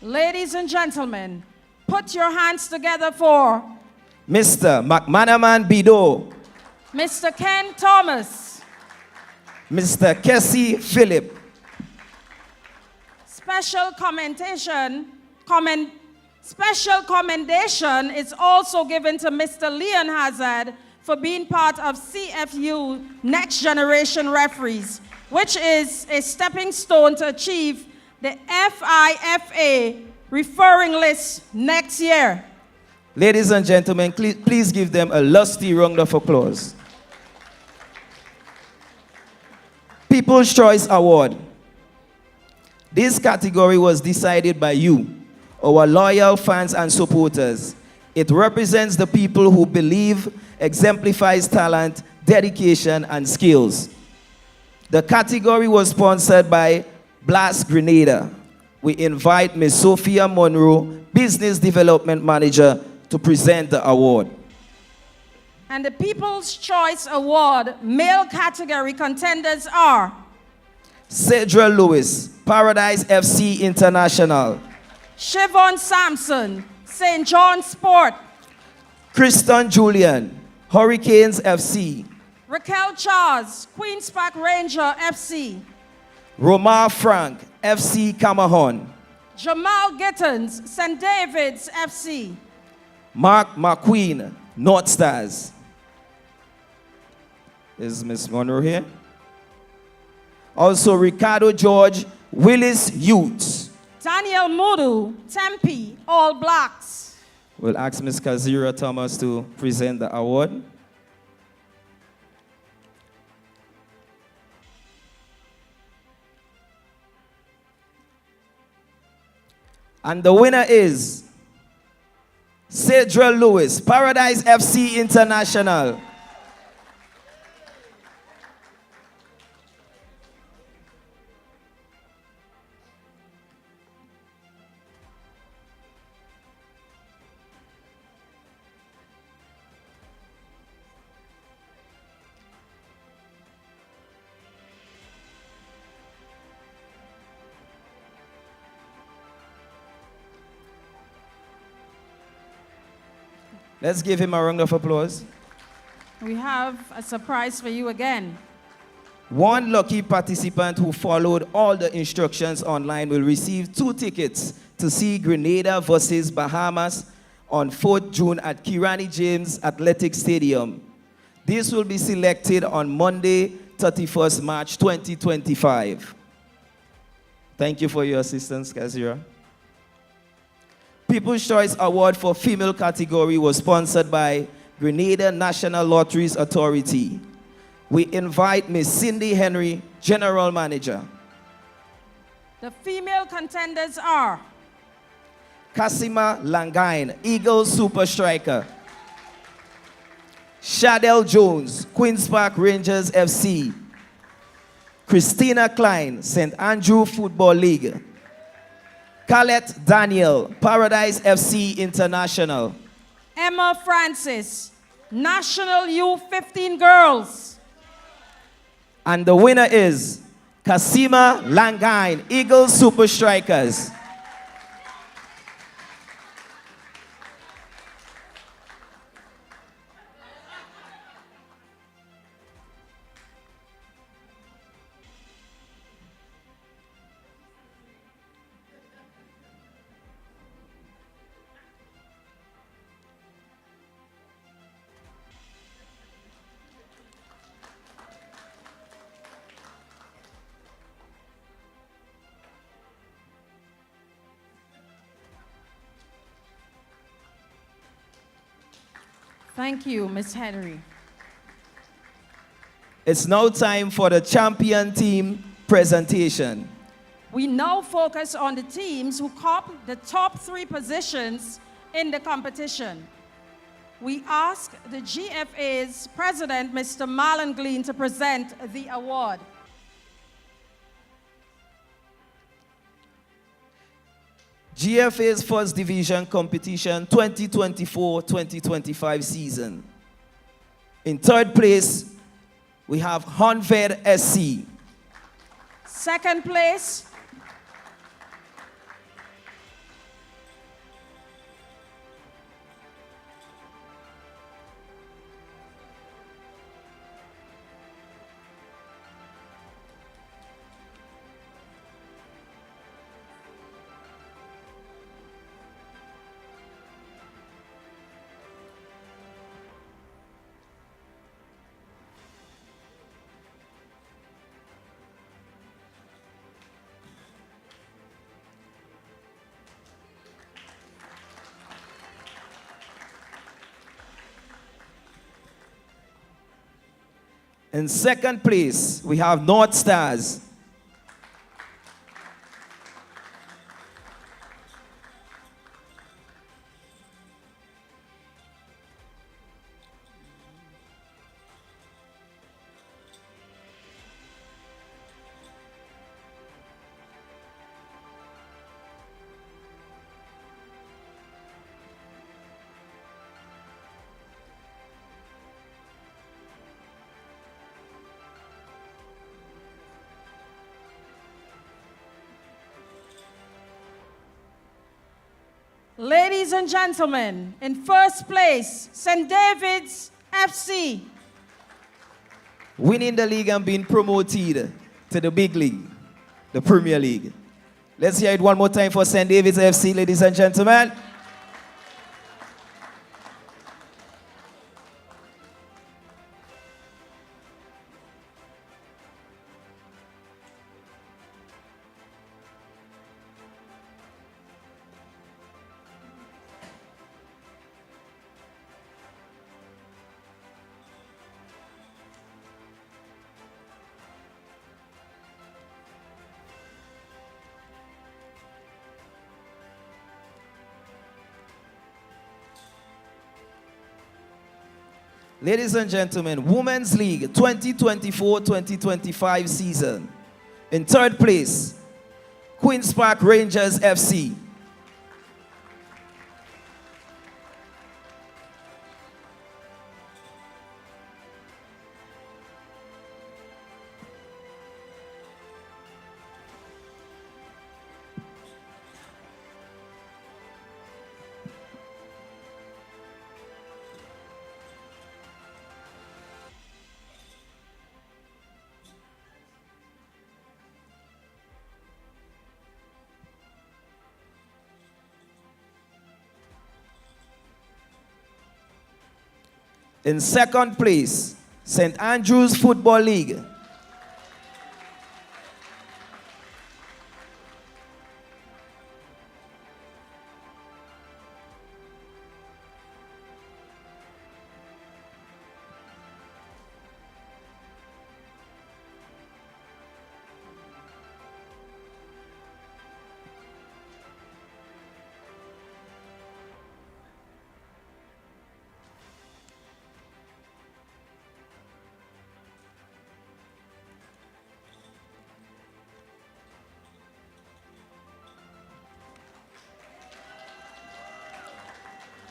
Ladies and gentlemen, put your hands together for Mr. McManaman Bido, Mr. Ken Thomas. Mr. Kessie Phillip, Special commendation is also given to Mr. Leon Hazard for being part of CFU Next Generation Referees, which is a stepping stone to achieve the FIFA referring list next year. Ladies and gentlemen, please give them a lusty round of applause. People's Choice Award. This category was decided by you, our loyal fans and supporters. It represents the people who believe, exemplifies talent, dedication, and skills. The category was sponsored by Blast Grenada. We invite Ms. Sophia Monroe, Business Development Manager, to present the award. And the People's Choice Award male category contenders are Cedra Lewis, Paradise FC International. Siobhan Sampson, St. John Sport. Kristen Julian, Hurricanes FC. Raquel Charles, Queen's Park Ranger FC. Romar Frank, FC Camahon. Jamal Gittins, St. David's FC. Mark McQueen, North Stars. Is Miss Monroe here? Also Ricardo George, Willis Utes. Daniel Mudu, Tempe, All Blacks. We'll ask Ms. Kazira Thomas to present the award. And the winner is Cedra Lewis, Paradise FC International. Let's give him a round of applause. We have a surprise for you again. One lucky participant who followed all the instructions online will receive 2 tickets to see Grenada versus Bahamas on 4th June at Kirani James Athletic Stadium. This will be selected on Monday, 31st March 2025. Thank you for your assistance, Kazira. People's Choice Award for Female category was sponsored by Grenada National Lotteries Authority. We invite Ms. Cindy Henry, General Manager. The female contenders are Kasima Langain, Eagles Super Striker. Shadell Jones, Queen's Park Rangers FC. Christina Klein, St. Andrew Football League. Khaled Daniel, Paradise FC International. Emma Francis, National U15 Girls. And the winner is Kasima Langain, Eagles Super Strikers. Thank you, Ms. Henry. It's now time for the champion team presentation. We now focus on the teams who cop the top 3 positions in the competition. We ask the GFA's president, Mr. Marlon Glean, to present the award. GFA's First Division Competition 2024-2025 season. In 3rd place, we have Honved SC. Second place, In second place, we have North Stars. ladies and gentlemen, in first place, St. David's FC. Winning the league and being promoted to the big league, the Premier League. Let's hear it one more time for St. David's FC, ladies and gentlemen. Ladies and gentlemen, Women's League 2024-2025 season. In third place, Queen's Park Rangers FC. In second place, St. Andrew's Football League.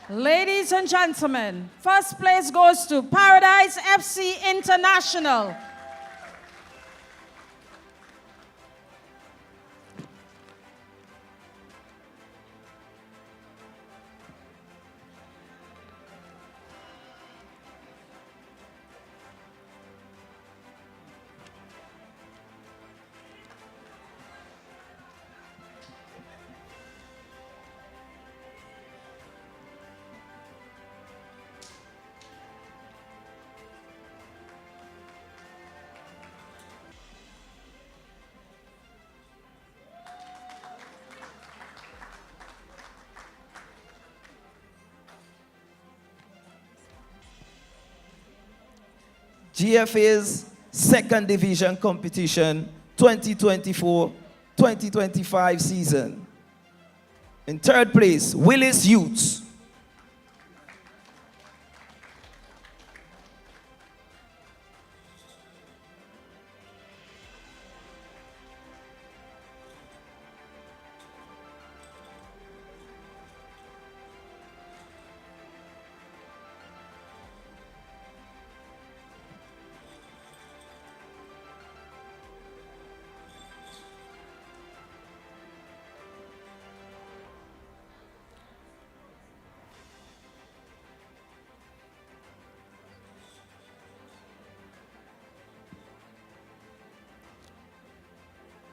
Ladies and gentlemen, first place goes to Paradise FC International. GFA's second division competition 2024-2025 season. In third place, Willis Youths.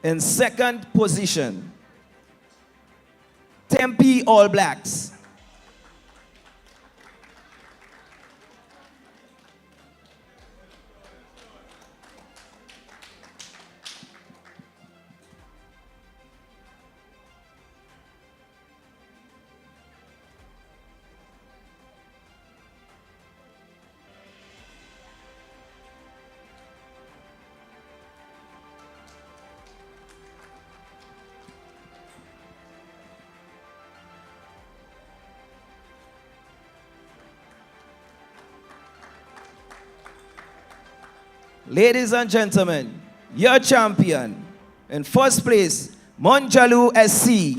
In second position, Tempe All Blacks. Ladies and gentlemen, your champion in first place, Monjalu SC.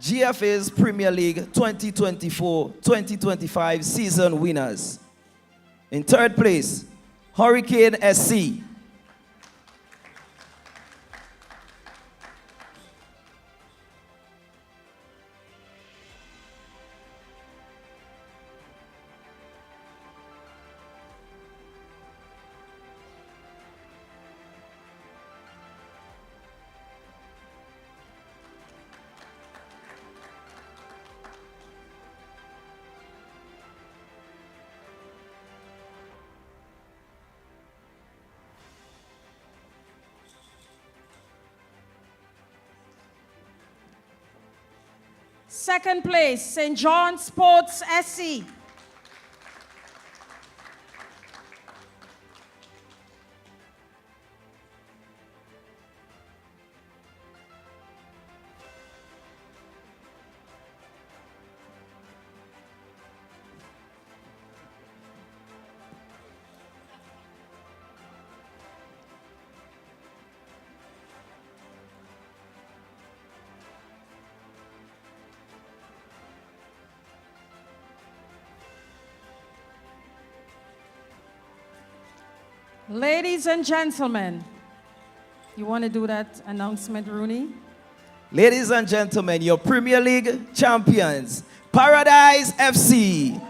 GFA's Premier League 2024-2025 season winners. In third place, Hurricane SC. Second place, St. John Sports SC. Ladies and gentlemen, you want to do that announcement, Rooney? Ladies and gentlemen, your Premier League champions, Paradise FC.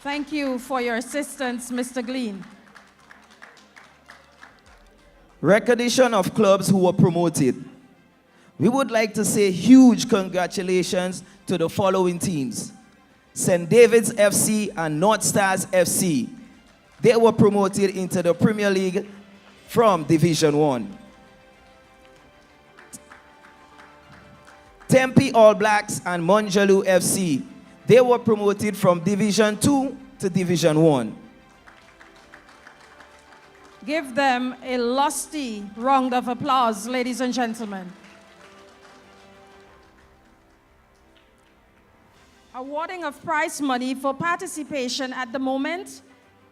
Thank you for your assistance, Mr. Glean. Recognition of clubs who were promoted. We would like to say huge congratulations to the following teams: St. David's FC and North Stars FC. They were promoted into the Premier League from Division 1. Tempe All Blacks and Monjalu FC. They were promoted from Division 2 to Division 1. Give them a lusty round of applause, ladies and gentlemen. Awarding of prize money for participation at the moment.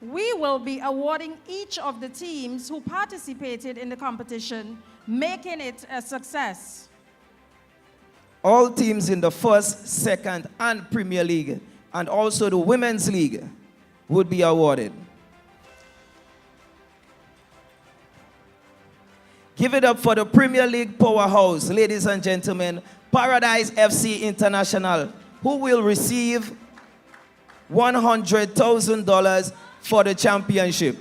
We will be awarding each of the teams who participated in the competition, making it a success. All teams in the first, second, and Premier League, and also the Women's League, would be awarded. Give it up for the Premier League powerhouse, ladies and gentlemen, Paradise FC International, who will receive $100,000 for the championship.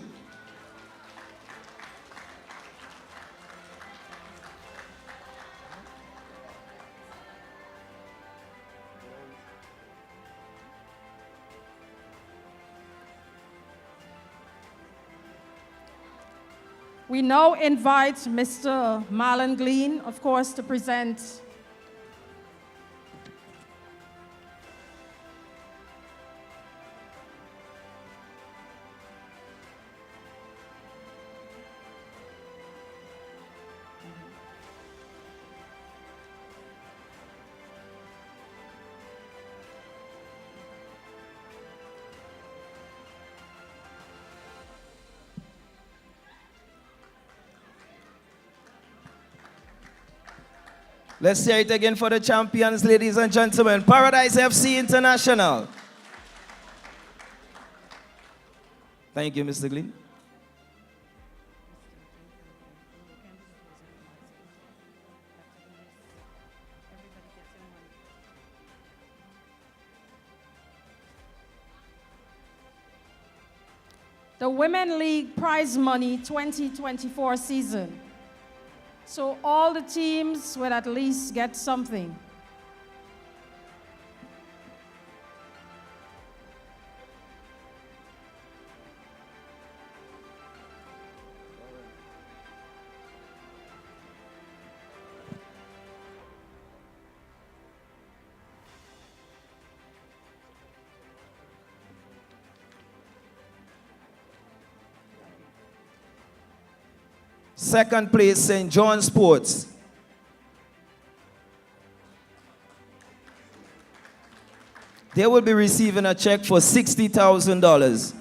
We now invite Mr. Marlon Glean, of course, to present Let's hear it again for the champions, ladies and gentlemen. Paradise FC International. Thank you, Mr. Glean. the Women League Prize Money 2024 season. So all the teams will at least get something. Second place, St. John Sports. They will be receiving a check for $60,000.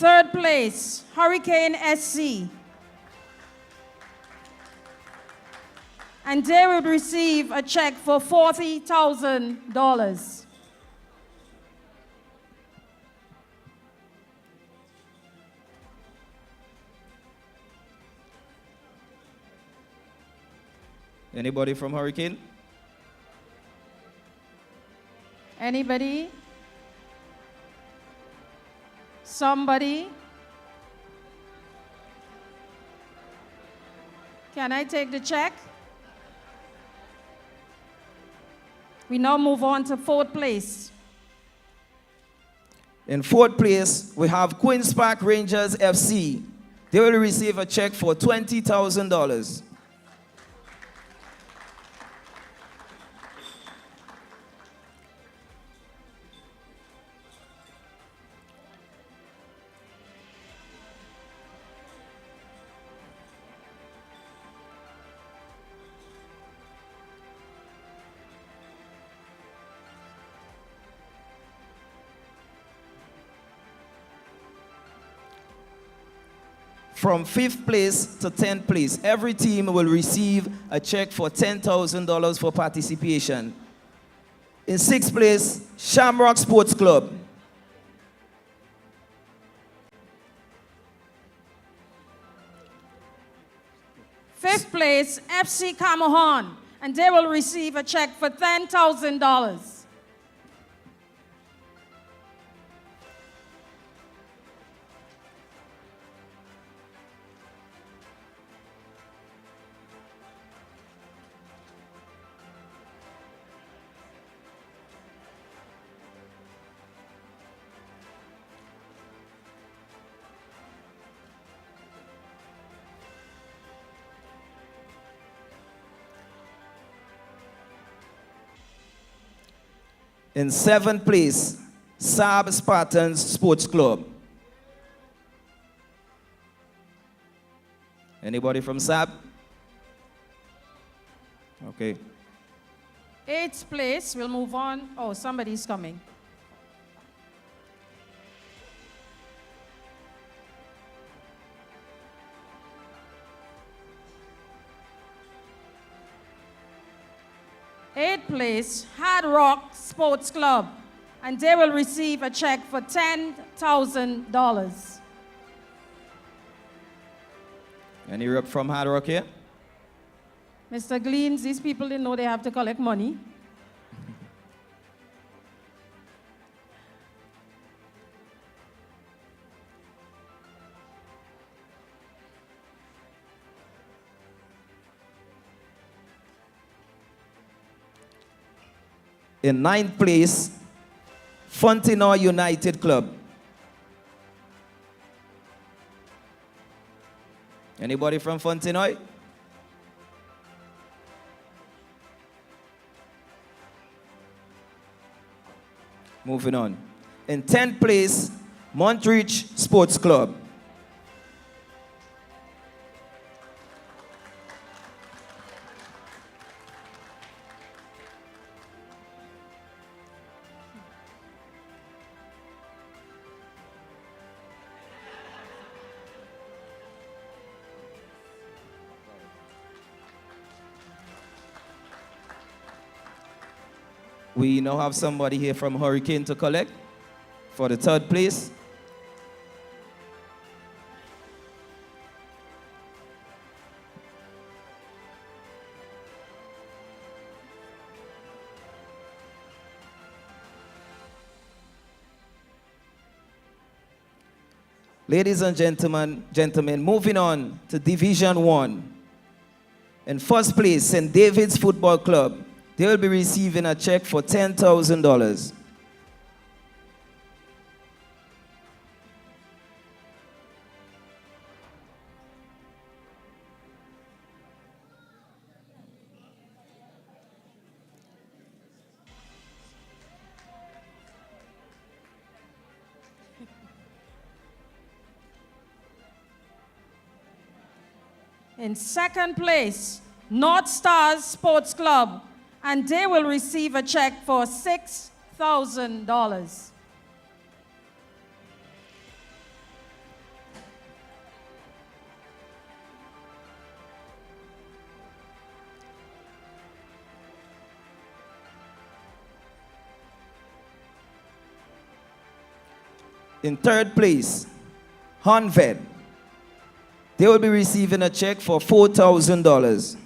Third place, Hurricane SC. And they will receive a check for $40,000. Anybody from Hurricane? Anybody? Somebody? Can I take the check? We now move on to fourth place. In fourth place, we have Queen's Park Rangers FC. They will receive a check for $20,000. From 5th place to 10th place, every team will receive a check for $10,000 for participation. In 6th place, Shamrock Sports Club. Fifth place, FC Camohan, and they will receive a check for $10,000. In 7th place, Saab Spartans Sports Club. Anybody from Saab? Okay. 8th place, we'll move on. Oh, somebody's coming. Eighth place, Hard Rock Sports Club, and they will receive a check for $10,000. Any rep from Hard Rock here? Mr. Gleans, these people didn't know they have to collect money. In ninth place, Fontenoy United Club. Anybody from Fontenoy? Moving on. In 10th place, Montreach Sports Club. We now have somebody here from Hurricane to collect for the 3rd place. Ladies and gentlemen, moving on to Division 1. In 1st place, St. David's Football Club. They will be receiving a check for $10,000. In 2nd place, North Stars Sports Club, and they will receive a check for $6,000. In 3rd place, Honved. They will be receiving a check for $4,000.